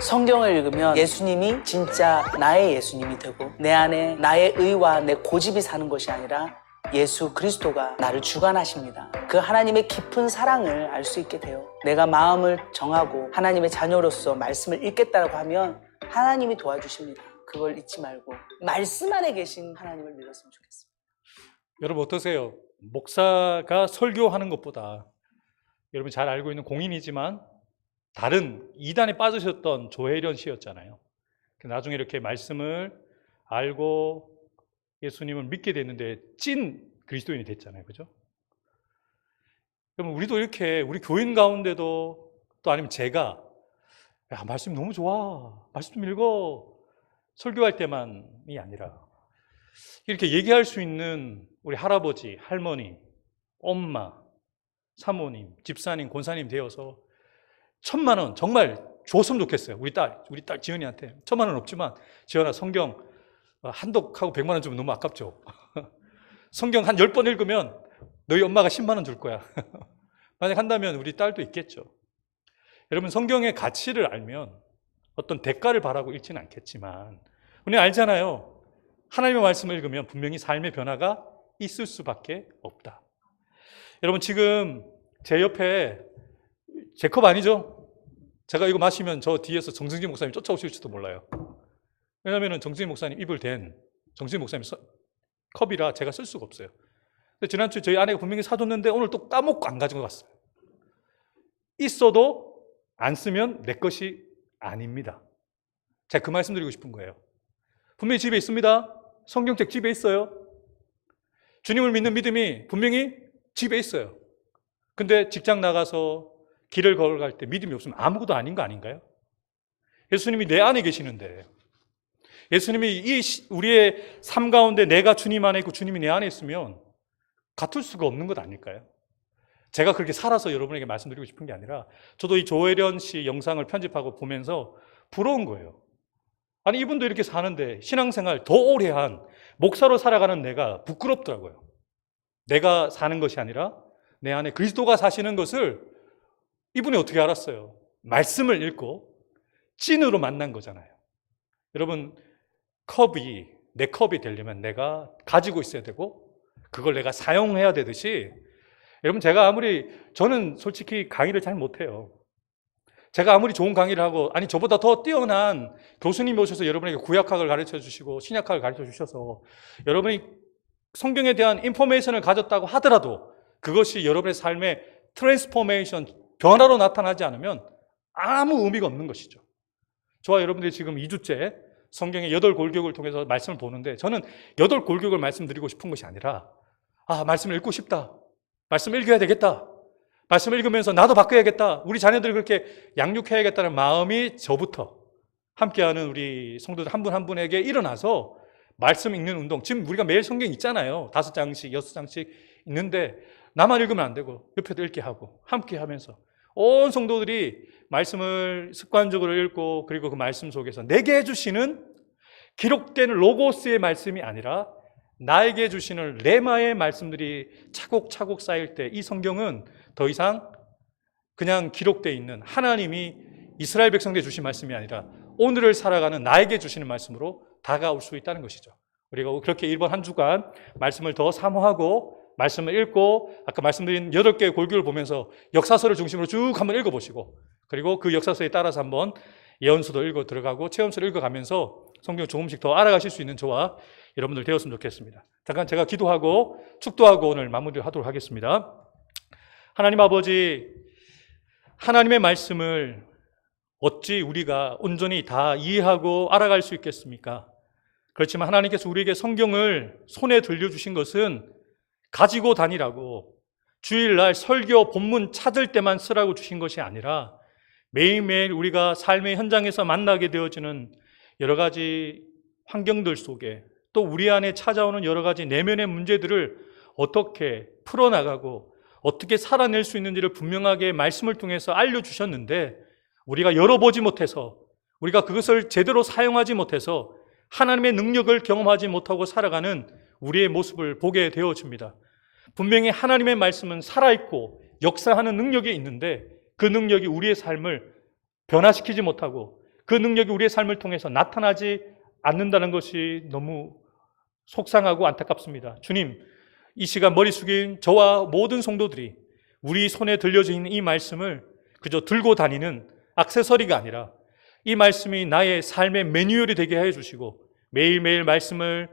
성경을 읽으면 예수님이 진짜 나의 예수님이 되고 내 안에 나의 의와 내 고집이 사는 것이 아니라 예수 그리스도가 나를 주관하십니다. 그 하나님의 깊은 사랑을 알 수 있게 돼요. 내가 마음을 정하고 하나님의 자녀로서 말씀을 읽겠다고 하면 하나님이 도와주십니다. 그걸 잊지 말고 말씀 안에 계신 하나님을 믿었으면 좋겠습니다. 여러분 어떠세요? 목사가 설교하는 것보다 여러분 잘 알고 있는 공인이지만 다른 이단에 빠지셨던 조혜련 씨였잖아요. 나중에 이렇게 말씀을 알고 예수님을 믿게 됐는데 찐 그리스도인이 됐잖아요. 그죠? 여러분 우리도 이렇게 우리 교인 가운데도 또 아니면 제가 야 말씀 너무 좋아 말씀 좀 읽어 설교할 때만이 아니라 이렇게 얘기할 수 있는 우리 할아버지, 할머니, 엄마, 사모님, 집사님, 권사님 되어서 1,000만 원 정말 줬으면 좋겠어요. 우리 딸 지은이한테 1,000만 원 없지만 지은아 성경 한독하고 100만 원 주면 너무 아깝죠. 성경 한 10번 읽으면 너희 엄마가 10만 원 줄 거야. 만약 한다면 우리 딸도 있겠죠. 여러분 성경의 가치를 알면 어떤 대가를 바라고 읽지는 않겠지만 우리 알잖아요. 하나님의 말씀을 읽으면 분명히 삶의 변화가 있을 수밖에 없다. 여러분 지금 제 옆에 제 컵 아니죠? 제가 이거 마시면 저 뒤에서 정승진 목사님 쫓아오실지도 몰라요. 왜냐하면 정승진 목사님 입을 댄 정승진 목사님 컵이라 제가 쓸 수가 없어요. 근데 지난주에 저희 아내가 분명히 사줬는데 오늘 또 까먹고 안 가지고 갔어요. 있어도 안 쓰면 내 것이 아닙니다. 제가 그 말씀 드리고 싶은 거예요. 분명히 집에 있습니다. 성경책 집에 있어요. 주님을 믿는 믿음이 분명히 집에 있어요. 근데 직장 나가서 길을 걸어갈 때 믿음이 없으면 아무것도 아닌 거 아닌가요? 예수님이 내 안에 계시는데 예수님이 우리의 삶 가운데 내가 주님 안에 있고 주님이 내 안에 있으면 같을 수가 없는 것 아닐까요? 제가 그렇게 살아서 여러분에게 말씀드리고 싶은 게 아니라 저도 이 조혜련 씨 영상을 편집하고 보면서 부러운 거예요. 아니 이분도 이렇게 사는데 신앙생활 더 오래 한 목사로 살아가는 내가 부끄럽더라고요. 내가 사는 것이 아니라 내 안에 그리스도가 사시는 것을 이분이 어떻게 알았어요? 말씀을 읽고 찐으로 만난 거잖아요. 여러분 컵이 내 컵이 되려면 내가 가지고 있어야 되고 그걸 내가 사용해야 되듯이 여러분 저는 솔직히 강의를 잘 못해요. 제가 아무리 좋은 강의를 하고 아니 저보다 더 뛰어난 교수님이 오셔서 여러분에게 구약학을 가르쳐 주시고 신약학을 가르쳐 주셔서 여러분이 성경에 대한 인포메이션을 가졌다고 하더라도 그것이 여러분의 삶의 트랜스포메이션 변화로 나타나지 않으면 아무 의미가 없는 것이죠. 저와 여러분들이 지금 2주째 성경의 8골격을 통해서 말씀을 보는데 저는 8골격을 말씀드리고 싶은 것이 아니라 말씀을 읽고 싶다. 말씀 읽어야 되겠다. 말씀 읽으면서 나도 바꿔야겠다. 우리 자녀들 그렇게 양육해야겠다는 마음이 저부터 함께하는 우리 성도들 한 분 한 분에게 일어나서 말씀 읽는 운동. 지금 우리가 매일 성경 있잖아요. 5장씩 6장씩 있는데 나만 읽으면 안 되고 옆에도 읽게 하고 함께 하면서 온 성도들이 말씀을 습관적으로 읽고 그리고 그 말씀 속에서 내게 해주시는 기록된 로고스의 말씀이 아니라 나에게 주시는 레마의 말씀들이 차곡차곡 쌓일 때 이 성경은 더 이상 그냥 기록되어 있는 하나님이 이스라엘 백성에게 주신 말씀이 아니라 오늘을 살아가는 나에게 주시는 말씀으로 다가올 수 있다는 것이죠. 그리고 그렇게 이번 한 주간 말씀을 더 사모하고 말씀을 읽고 아까 말씀드린 8개의 골격을 보면서 역사서를 중심으로 쭉 한번 읽어보시고 그리고 그 역사서에 따라서 한번 예언서도 읽어 들어가고 체험서를 읽어가면서 성경을 조금씩 더 알아가실 수 있는 저와 여러분들 되었으면 좋겠습니다. 잠깐 제가 기도하고 축도하고 오늘 마무리를 하도록 하겠습니다. 하나님 아버지, 하나님의 말씀을 어찌 우리가 온전히 다 이해하고 알아갈 수 있겠습니까? 그렇지만 하나님께서 우리에게 성경을 손에 들려주신 것은 가지고 다니라고 주일날 설교 본문 찾을 때만 쓰라고 주신 것이 아니라 매일매일 우리가 삶의 현장에서 만나게 되어지는 여러 가지 환경들 속에 또 우리 안에 찾아오는 여러 가지 내면의 문제들을 어떻게 풀어나가고 어떻게 살아낼 수 있는지를 분명하게 말씀을 통해서 알려주셨는데 우리가 열어보지 못해서 우리가 그것을 제대로 사용하지 못해서 하나님의 능력을 경험하지 못하고 살아가는 우리의 모습을 보게 되어집니다. 분명히 하나님의 말씀은 살아있고 역사하는 능력이 있는데 그 능력이 우리의 삶을 변화시키지 못하고 그 능력이 우리의 삶을 통해서 나타나지 않는다는 것이 너무 속상하고 안타깝습니다. 주님, 이 시간 머리 숙인 저와 모든 성도들이 우리 손에 들려져 있는 이 말씀을 그저 들고 다니는 액세서리가 아니라 이 말씀이 나의 삶의 매뉴얼이 되게 해주시고 매일매일 말씀을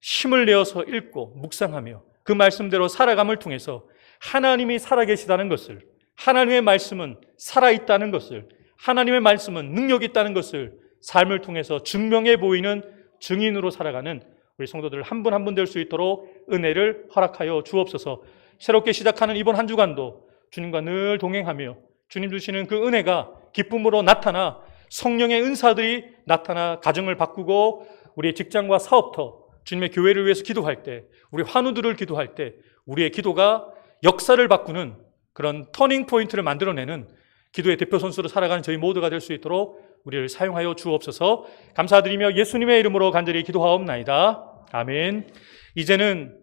힘을 내어서 읽고 묵상하며 그 말씀대로 살아감을 통해서 하나님이 살아계시다는 것을, 하나님의 말씀은 살아있다는 것을, 하나님의 말씀은 능력이 있다는 것을 삶을 통해서 증명해 보이는 증인으로 살아가는 우리 성도들 한 분 한 분 될 수 있도록 은혜를 허락하여 주옵소서. 새롭게 시작하는 이번 한 주간도 주님과 늘 동행하며 주님 주시는 그 은혜가 기쁨으로 나타나 성령의 은사들이 나타나 가정을 바꾸고 우리의 직장과 사업터, 주님의 교회를 위해서 기도할 때, 우리 환우들을 기도할 때 우리의 기도가 역사를 바꾸는 그런 터닝 포인트를 만들어내는 기도의 대표 선수로 살아가는 저희 모두가 될 수 있도록 우리를 사용하여 주옵소서. 감사드리며 예수님의 이름으로 간절히 기도하옵나이다. 아멘. 이제는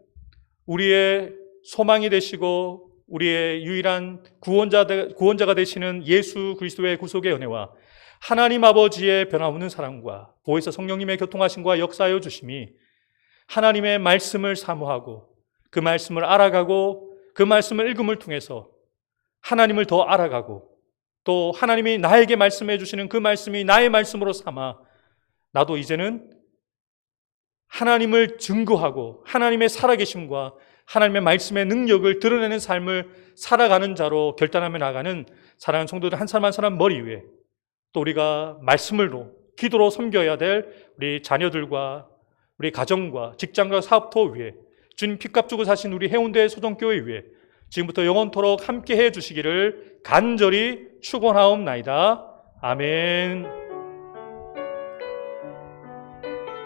우리의 소망이 되시고 우리의 유일한 구원자가 되시는 예수 그리스도의 구속의 은혜와 하나님 아버지의 변함없는 사랑과 보혜사 성령님의 교통하심과 역사하여 주심이 하나님의 말씀을 사모하고 그 말씀을 알아가고 그 말씀을 읽음을 통해서 하나님을 더 알아가고 또 하나님이 나에게 말씀해 주시는 그 말씀이 나의 말씀으로 삼아 나도 이제는 하나님을 증거하고 하나님의 살아계심과 하나님의 말씀의 능력을 드러내는 삶을 살아가는 자로 결단하며 나가는 사랑하는 성도들 한 사람 한 사람 머리 위에 또 우리가 말씀으로 기도로 섬겨야 될 우리 자녀들과 우리 가정과 직장과 사업터 위에 주님 핏값 주고 사신 우리 해운대 소정교회 위에 지금부터 영원토록 함께해 주시기를 간절히 축원하옵나이다. 아멘.